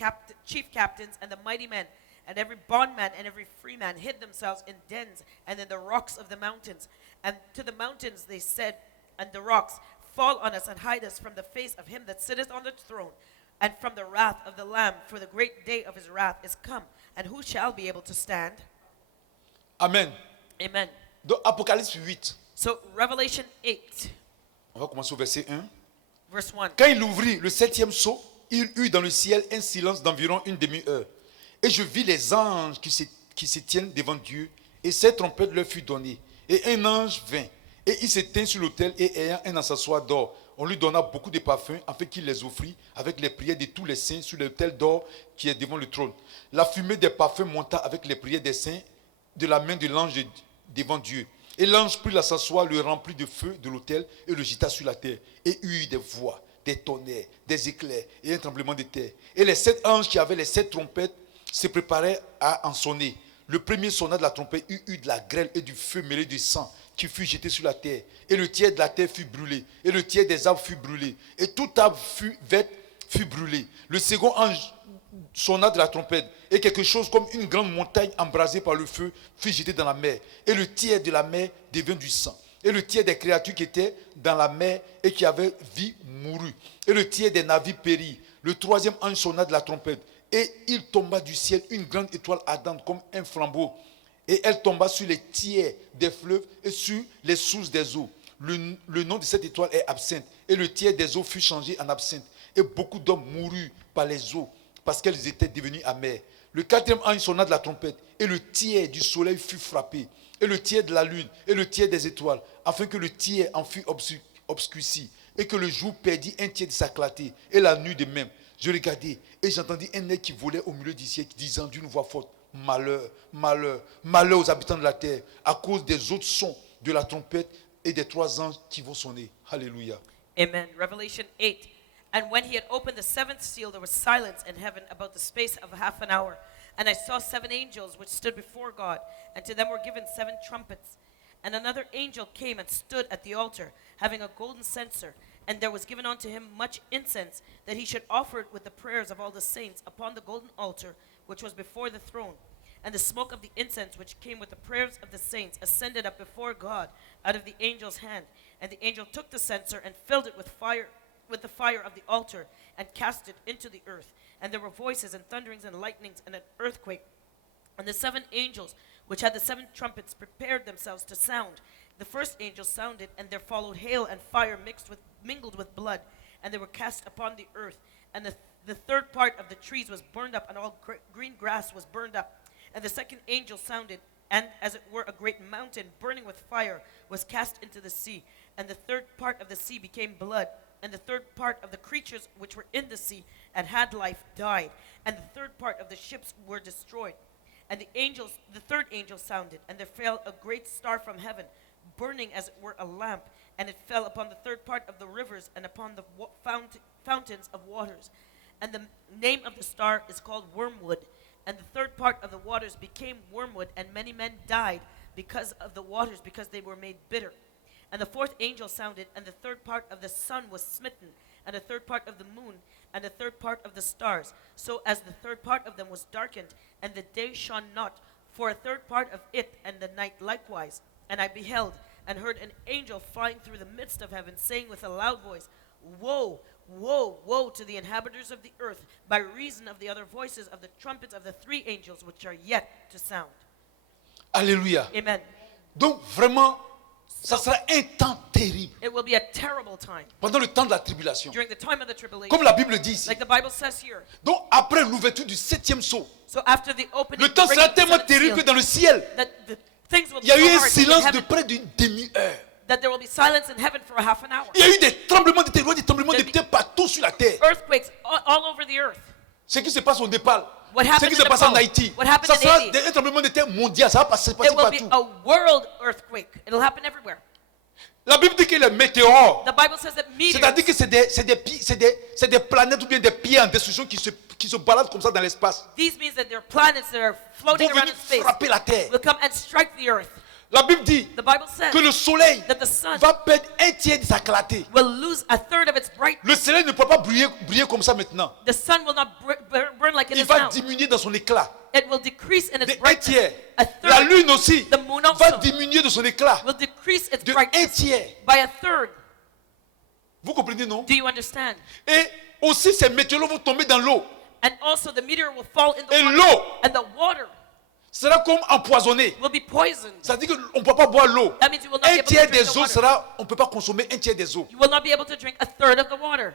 chief captains and the mighty men, and every bondman and every free man hid themselves in dens and in the rocks of the mountains. And to the mountains they said, and the rocks, fall on us and hide us from the face of him that sitteth on the throne, and from the wrath of the Lamb, for the great day of his wrath is come. And who shall be able to stand? Amen. Amen. Donc, Apocalypse 8. So, Revelation 8, On va commencer au verset 1. verse 1. Quand il ouvrit le septième sceau, il eut dans le ciel un silence d'environ une demi-heure. Et je vis les anges qui se tiennent devant Dieu, et cette trompette leur fut donnée. Et un ange vint, et il se tint sur l'autel, et ayant un accessoire d'or, on lui donna beaucoup de parfums, afin qu'il les offrit avec les prières de tous les saints sur l'autel d'or qui est devant le trône. La fumée des parfums monta avec les prières des saints de la main de l'ange devant Dieu. Et l'ange prit l'accessoire, le remplit de feu de l'autel, et le jeta sur la terre. Et il y eut des voix, des tonnerres, des éclairs, et un tremblement de terre. Et les 7 anges qui avaient les 7 trompettes se préparaient à en sonner. Le premier sonna de la trompette, eut de la grêle et du feu mêlé de sang qui fut jeté sur la terre. Et le tiers de la terre fut brûlé, et le tiers des arbres fut brûlé, et tout arbre vert fut brûlé. Le second ange sonna de la trompette, et quelque chose comme une grande montagne embrasée par le feu fut jeté dans la mer. Et le tiers de la mer devint du sang. Et le tiers des créatures qui étaient dans la mer et qui avaient vie mourut. Et le tiers des navires périt. Le troisième ange sonna de la trompette, et il tomba du ciel une grande étoile ardente comme un flambeau. Et elle tomba sur les tiers des fleuves et sur les sources des eaux. Le nom de cette étoile est absinthe. Et le tiers des eaux fut changé en absinthe. Et beaucoup d'hommes moururent par les eaux, parce qu'elles étaient devenues amères. Le quatrième ange sonna de la trompette, et le tiers du soleil fut frappé, et le tiers de la lune, et le tiers des étoiles, afin que le tiers en fût obscurci, et que le jour perdit un tiers de sa clarté, et la nuit de même. Je regardai, et j'entendis un aigle qui volait au milieu du ciel, disant d'une voix forte, malheur, malheur, malheur aux habitants de la terre, à cause des autres sons de la trompette et des 3 anges qui vont sonner. Alléluia. Amen. Revelation 8. And when he had opened the 7th seal, there was silence in heaven about the space of half an hour. And I saw 7 angels which stood before God, and to them were given 7 trumpets. And another angel came and stood at the altar, having a golden censer. And there was given unto him much incense, that he should offer it with the prayers of all the saints upon the golden altar, which was before the throne. And the smoke of the incense which came with the prayers of the saints ascended up before God out of the angel's hand. And the angel took the censer and filled it with the fire of the altar, and cast it into the earth. And there were voices and thunderings and lightnings and an earthquake. And the 7 angels which had the 7 trumpets prepared themselves to sound. The first angel sounded, and there followed hail and fire mingled with blood, and they were cast upon the earth. And the third part of the trees was burned up, and all green grass was burned up. And the second angel sounded, and as it were a great mountain burning with fire was cast into the sea. And the third part of the sea became blood. And the third part of the creatures which were in the sea and had life died. And the third part of the ships were destroyed. And the third angel sounded, and there fell a great star from heaven, burning as it were a lamp. And it fell upon the third part of the rivers and upon the fountains of waters. And the name of the star is called Wormwood. And the third part of the waters became wormwood, and many men died because of the waters, because they were made bitter. And the fourth angel sounded, and the third part of the sun was smitten, and the third part of the moon, and the third part of the stars, so as the third part of them was darkened, and the day shone not, for a third part of it, and the night likewise. And I beheld, and heard an angel flying through the midst of heaven, saying with a loud voice, Woe, woe, woe to the inhabitants of the earth, by reason of the other voices of the trumpets of the 3 angels which are yet to sound. Alléluia. Amen. Donc vraiment, ça sera un temps terrible It will be a terrible time pendant le temps de la tribulation. during the time of the tribulation. Comme la Bible dit ici. Like the Bible says here. Donc après l'ouverture du 7e sceau, So after the opening le temps breaking sera of the tellement 7th terrible que seal, dans le ciel, that the things will Il be y a eu so un hard in silence de heaven près d'une demi-heure. that there will be silence in heaven for a half an hour. Il y a eu des tremblements de terre, des tremblements de There'll be- terre partout sur la terre. Earthquakes all over the earth. Ce qui se passe au Népal, What ce happened qui in se passe en Nepal, Haïti, what happened ça in sera Haiti. un tremblement de terre mondial, ça va passer It will be partout. a world earthquake. It'll happen everywhere. La Bible dit que les météores, The Bible says that c'est-à-dire meteors, que c'est des planètes ou bien des pieds en destruction qui se baladent comme ça dans l'espace, these means that there are planets that are floating vont around venir in space, frapper la terre. will come and strike the earth. La Bible dit The Bible says que le soleil that the sun va perdre un tiers de sa clarté. will lose a third of its brightness. Le soleil ne peut pas briller comme ça maintenant. The sun will not burn like it Il is va now. diminuer dans son éclat. It will decrease in its De un brightness. tiers. A La third lune aussi The moon also va diminuer de son éclat will decrease its de un brightness tiers. by a third. Vous comprenez, non? Do you understand? Et aussi, ces météores vont tomber dans l'eau. And also the meteor will fall in the Et water. l'eau And the water sera comme empoisonnée. will be poisoned. Ça veut dire qu'on ne peut pas boire l'eau. That means you will not be Un able tiers to drink des the eaux water. sera, on ne peut pas consommer un tiers des eaux. You will not be able to drink a third of the water.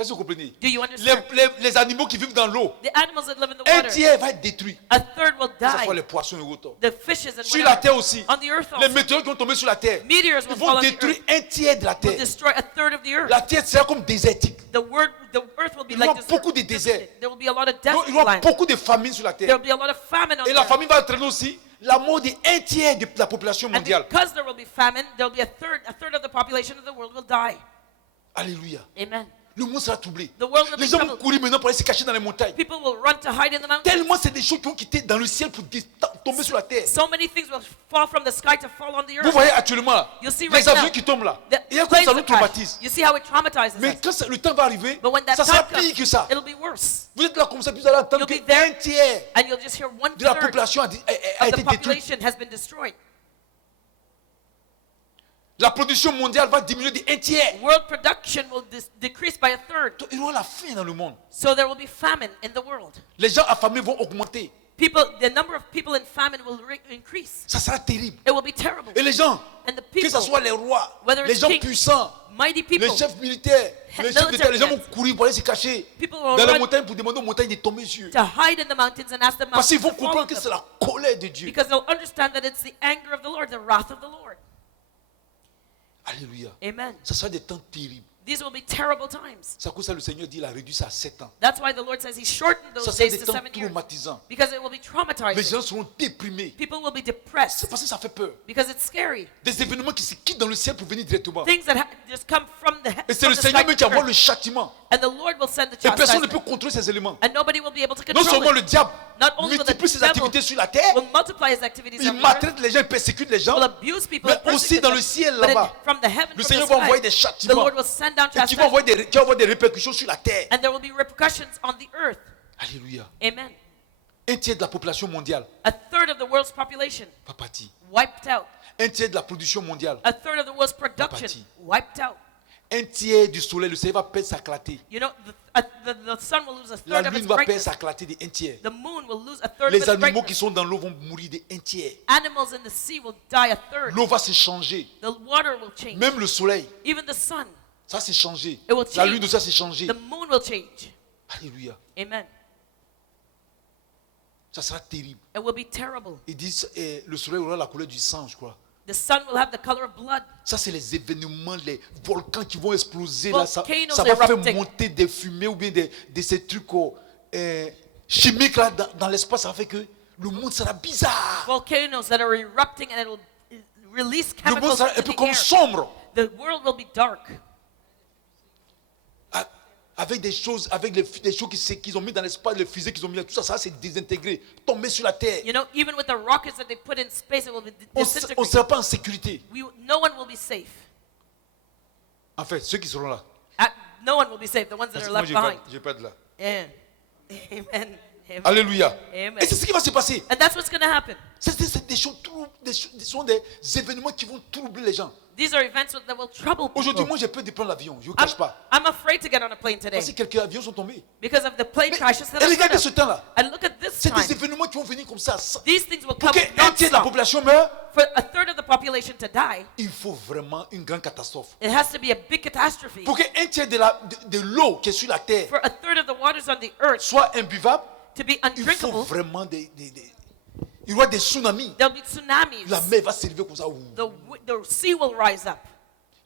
Est-ce que vous comprenez? Do you understand? Les animaux qui vivent dans l'eau, The animals that live in the un water, tiers va être détruit. a third will Que ce soit die. les poissons et autres. The fishes and Sur la terre whatever. aussi. On the earth Les also. météores qui vont tomber sur la terre, Meteors ils will vont fall on the détruire earth. un tiers de la Will terre. destroy a third of the earth. La terre sera comme désertique. The earth will be Il y aura like beaucoup de desert. déserts. There will be a lot of Donc, desert il y aura land. beaucoup de famines sur la There terre. will be a lot of famine on Et the la earth. famine va entraîner aussi la mort d'un tiers de la population And mondiale. because there will be famine, there will be a third of the population of the world will die. Alléluia. Amen. Le monde sera troublé. The world will Les be gens vont troubled. courir maintenant pour aller se cacher dans les montagnes. People will run to hide in the mountains. Tellement c'est des choses qui ont quitté dans le ciel pour tomber sur la terre. So many things will fall from the sky to fall on the Vous earth. voyez actuellement là, You see les right avions now, qui tombent là. The Et là, comme planes ça nous that crash. traumatise. You see how it traumatizes Mais us. quand le temps va arriver, But when that ça sera time pire que comes, ça. it'll be worse. Vous êtes là comme ça, puis vous allez entendre You'll be there. qu'un tiers And you'll just hear one de la third population a of été the détruite. population has been destroyed. La production mondiale va diminuer d'un tiers. World production will decrease by a third. Donc, il y aura la faim dans le monde. So there will be famine in the world. Les gens affamés vont augmenter. The number of people in famine will increase. Ça sera terrible. It will be terrible. Et les gens, And the que ce people, soit les rois, whether les it's gens kings, puissants, mighty people, les chefs militaires, les chefs d'État, les gens vont courir pour aller se cacher People will dans les run montagnes pour demander aux montagnes de tomber sur eux. to hide in the mountains and ask the Parce qu'ils mountains vont to follow comprendre que them. c'est la colère de Dieu. Because they'll understand that it's the anger of the Lord, the wrath of the Lord. Alléluia. Amen. Ça sera des temps terribles. These will be terrible times. C'est à cause de ça le Seigneur dit il a réduit ça à 7 ans. That's why the Lord says He shortened Ça those sera days des to temps 7 years. traumatisants. Because it will be Les traumatizing. gens seront déprimés. People will be C'est depressed parce que ça fait peur. because it's scary. Des événements qui se quittent dans le ciel pour venir directement. Things that just come from the Et c'est le sky Seigneur to même qui the envoie earth. le châtiment. And the Lord will send the Et personne ne chastisement. peut contrôler ces éléments. And nobody will be able to Non control seulement it. le diable Not only will the multiplie ses devil activités sur la terre, will multiply his activities il on the earth, maltraite les gens, il persécute les gens. will abuse people Mais and aussi persecute dans them. le ciel But là-bas, from the heaven, le from Seigneur the va sky, envoyer des the châtiments Lord will send down et qui vont chastisement. avoir des répercussions sur la terre. And there will be repercussions on the earth. Alléluia. Amen. Un tiers de la population mondiale A third of the world's population va partir. wiped out. Un tiers de la production mondiale. A third of the world's production parti. wiped out. Un tiers du soleil, le soleil va perdre sa clarté. You know, the sun will lose a La third of lune its va perdre brightness. sa clarté de un tiers. The moon will lose a third of Les its animaux qui brightness. sont dans l'eau vont mourir de un tiers. Animals in the sea will die a third. L'eau va se changer. The water will change. Même le soleil, Even the sun, ça s'est changé. It will La change. lune aussi, ça s'est changé. the moon will change. Alléluia. Amen. Ça sera terrible. It will be terrible. Ils disent le soleil aura la couleur du sang, je crois. The sun will have the color of blood. Ça, c'est les événements, les volcans qui vont exploser. Là, ça Volcanoes va faire erupting. monter des fumées ou bien de ces trucs chimiques là, dans l'espace. Ça fait que le monde sera bizarre. Volcanoes that are erupting and it will release Le monde chemicals sera un into peu the comme air. sombre. The world will be dark. Avec des choses, des choses qu'ils ont mis dans l'espace, les fusées qu'ils ont mis là, tout ça, ça va se désintégrer, tomber sur la terre. You know, even with the rockets that they put in space, it will be On ne disintegrating. sera pas en sécurité. No one will be safe. En fait, ceux qui seront là. No one will be safe. The ones that Parce are que moi, left behind. je n'ai pas de là. Yeah. Amen. Amen. Alléluia. Amen. Et c'est ce qui va se passer. And that's what's going to happen. C'est des choses, ce sont des événements qui vont troubler les gens. These are events that will trouble Aujourd'hui, people. moi, j'ai peur de prendre l'avion. Je ne vous cache pas. I'm afraid to get on a plane today Parce que quelques avions sont tombés. because of the plane Mais, crashes that et I've regardez heard ce of. temps-là. And look at this C'est des time. événements qui vont venir comme ça. These things will Pour come qu'un tiers de la non-stop. population meure, For a third of the population to die, il faut vraiment une grande catastrophe. it has to be a big catastrophe. Pour qu'un tiers de l'eau qui est sur la terre For a third of the waters on the earth soit imbuvable, to be il faut undrinkable, vraiment Il y aura des tsunamis. There'll be tsunamis. La mer va s'élever comme ça. The sea will rise up.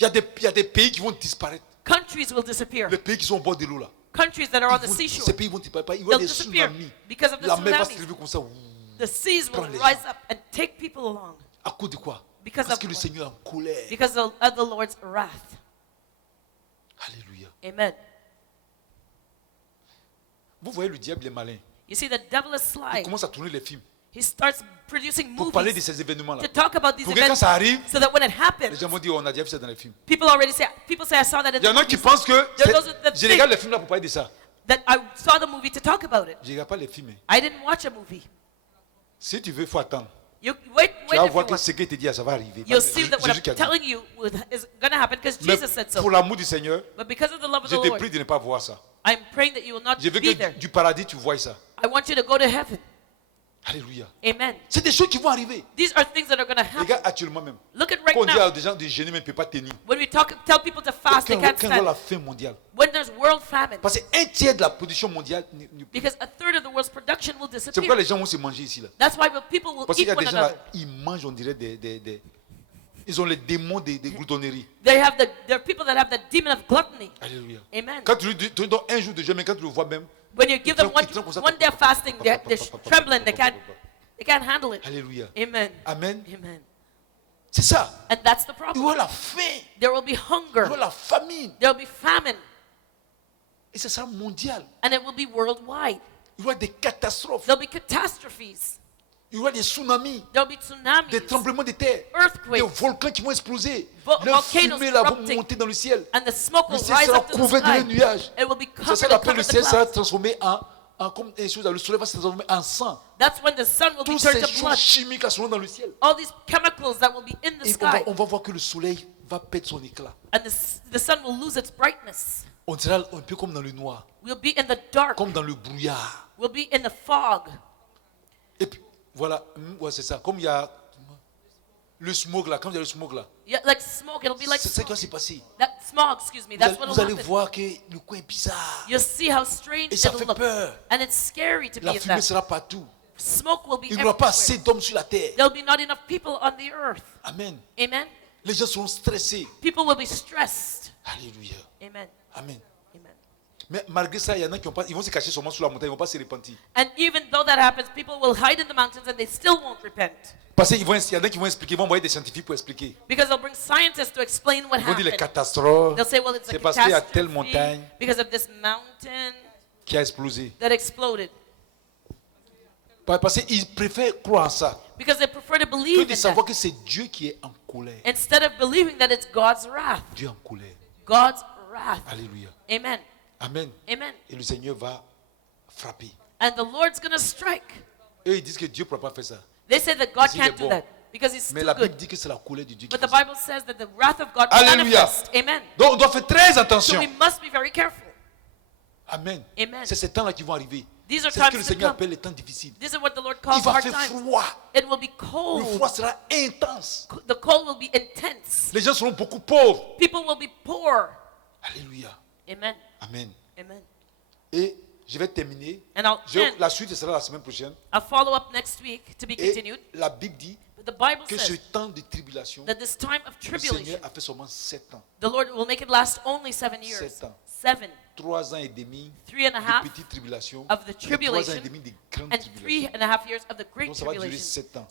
Il y a des pays qui vont disparaître. Countries will disappear. Les pays qui sont au bord de l'eau là. Countries that are on the seashore. Ces pays vont disparaître. Il y aura They'll des disappear tsunamis. because of the La mer va tsunamis. s'élever comme ça. The seas will Prends les rise gens. up and take people along À cause de quoi? Because Parce of que le what? Seigneur est en colère. because of the Lord's wrath. Alléluia. Amen. Vous voyez, le diable est malin. You see, the devil is Il sly. commence à tourner les films He starts producing pour parler de movies ces événements-là. to talk about these Pour que quand events ça arrive, so that when it les happens, gens vont dire, on a déjà vu ça dans les films. people say, I saw that in Il y the en a qui movies. pensent que There are those that je think regarde les films là pour parler de ça. that I saw the movie to talk about it. Je ne regarde pas les films. Hein. I didn't watch a movie. Si tu veux, il faut attendre. You wait Tu vas if voir you que want. ce qu'il te dit, ça va arriver. You'll see that what Jésus I'm qui a dit. telling you is going to happen because Mais Jesus said so. pour l'amour du Seigneur, But because of the love of je the te Lord, prie de ne pas voir ça. I'm praying that you will not Je veux be there. que du paradis, tu vois ça. I want you to go to heaven. Alléluia. Amen. C'est des choses qui vont arriver. These are things that are going to happen. Regarde actuellement même. Look at right Quand on dit now. à des gens de jeûner, mais ils ne peuvent pas tenir. When we tell people to fast, they can't Quand on voit la stand. faim mondiale. When there's world famine, Parce qu'un tiers de la production mondiale. because a third of the world's production will C'est pourquoi disappear. les gens vont se manger ici. Là. That's why people will Parce qu'il y eat a des one gens là, another. ils mangent, on dirait ils ont les démons des gloutonneries. There are people that have the demon of gluttony. Alléluia. Amen. Quand tu lui donnes un jour de jeûne, mais quand tu le vois même. When you give them Ils tremblent comme ça. one day of fasting, they're trembling. They can't handle it. Alléluia. Amen. Amen. Amen. C'est ça. And that's the Il y problem. aura la faim. There will be Il y hunger. aura la famine. There will be famine. Et ce sera mondial. And it will be worldwide. Il y aura des catastrophes. There'll be catastrophes. Il y aura des tsunamis. There'll be tsunamis. Des tremblements de terre. Des Earthquakes. volcans qui vont exploser. Les Volcanoes fumées là vont erupting. monter dans le ciel. And the smoke Le will ciel rise sera up to the couvert de sky. nuages. It will be C'est ça covered, l'appelle le covered the ciel sera clouds. transformé en comme une chose. Le soleil va se transformer en sang. That's when the sun will be Toutes turned ces to choses blood. chimiques là seront dans le ciel. All these chemicals that will be in the Et sky. on va voir que le soleil va perdre son éclat. And the sun will lose its brightness. On sera un peu comme dans le noir, We'll be in the dark. comme dans le brouillard. We'll be in the fog. Et puis, voilà, ouais, c'est ça. Comme il y a le smog là, comme il y a le smog là. Yeah, like smoke. It'll be like C'est ça qui va smoke. se passer. That smog, excuse me. That's what Vous will allez happen. voir que le coin est bizarre. You'll see how strange Et ça it'll fait look. peur. And it's scary to be La in fumée that. sera partout. Smoke will be Il n'y aura pas everywhere. assez d'hommes sur la terre. There'll be not enough people on the earth. Amen. Amen. Les gens seront stressés. People will be stressed. Alléluia. Amen. Amen. Amen. Mais malgré ça, il y en a qui ils vont se cacher seulement sous la montagne, ils ne vont pas se repentir. And even though that happens, people will hide in the mountains and they still won't repent. Parce qu'il y en a qui vont expliquer, ils vont envoyer des scientifiques pour expliquer. Because they'll bring scientists to explain what Ils vont dire les happened. catastrophes They'll say, well, it's a C'est parce qu'il y a telle catastrophe montagne because of this mountain qui a explosé. that exploded. Parce qu'ils préfèrent croire en ça Because they prefer to que believe de in savoir that que c'est Dieu qui est en colère. instead of believing that it's God's wrath. Dieu est en colère. God's wrath. Alléluia. Amen. Amen. Amen. Et le Seigneur va frapper. And the Lord's going to strike. Eux, ils disent que Dieu ne pourra pas faire ça. They say that God Parce qu'il est can't do bon. that because He's Mais too la Bible good. dit que c'est la colère de Dieu qui But fait the ça. Bible says that the wrath of God will Alléluia. manifest. Amen. Donc on doit faire très So attention. we must be very careful. Amen. Amen. C'est ces temps-là qui vont arriver. These are C'est ce que times le to Seigneur come. appelle les temps difficiles. This is what the Lord Il calls va hard faire times. froid. It will be Le cold. froid sera intense. The cold will be intense. Les gens seront beaucoup pauvres. People will be poor. Alléluia. Amen. Amen. Amen. Et je vais terminer. And end. La suite sera la semaine prochaine. I'll follow up next week to be Et continued. la Bible dit But the Bible que ce says temps de tribulation, that this time of le Seigneur tribulation, a fait seulement 7 ans. the Lord will make it last only 7 years. 7 ans. 7. 3 ans et demi 3.5 de petite tribulation. of the et 3 ans et tribulation demi de grande and tribulation. 3.5 years of the great Donc ça va durer tribulation. 7 ans. So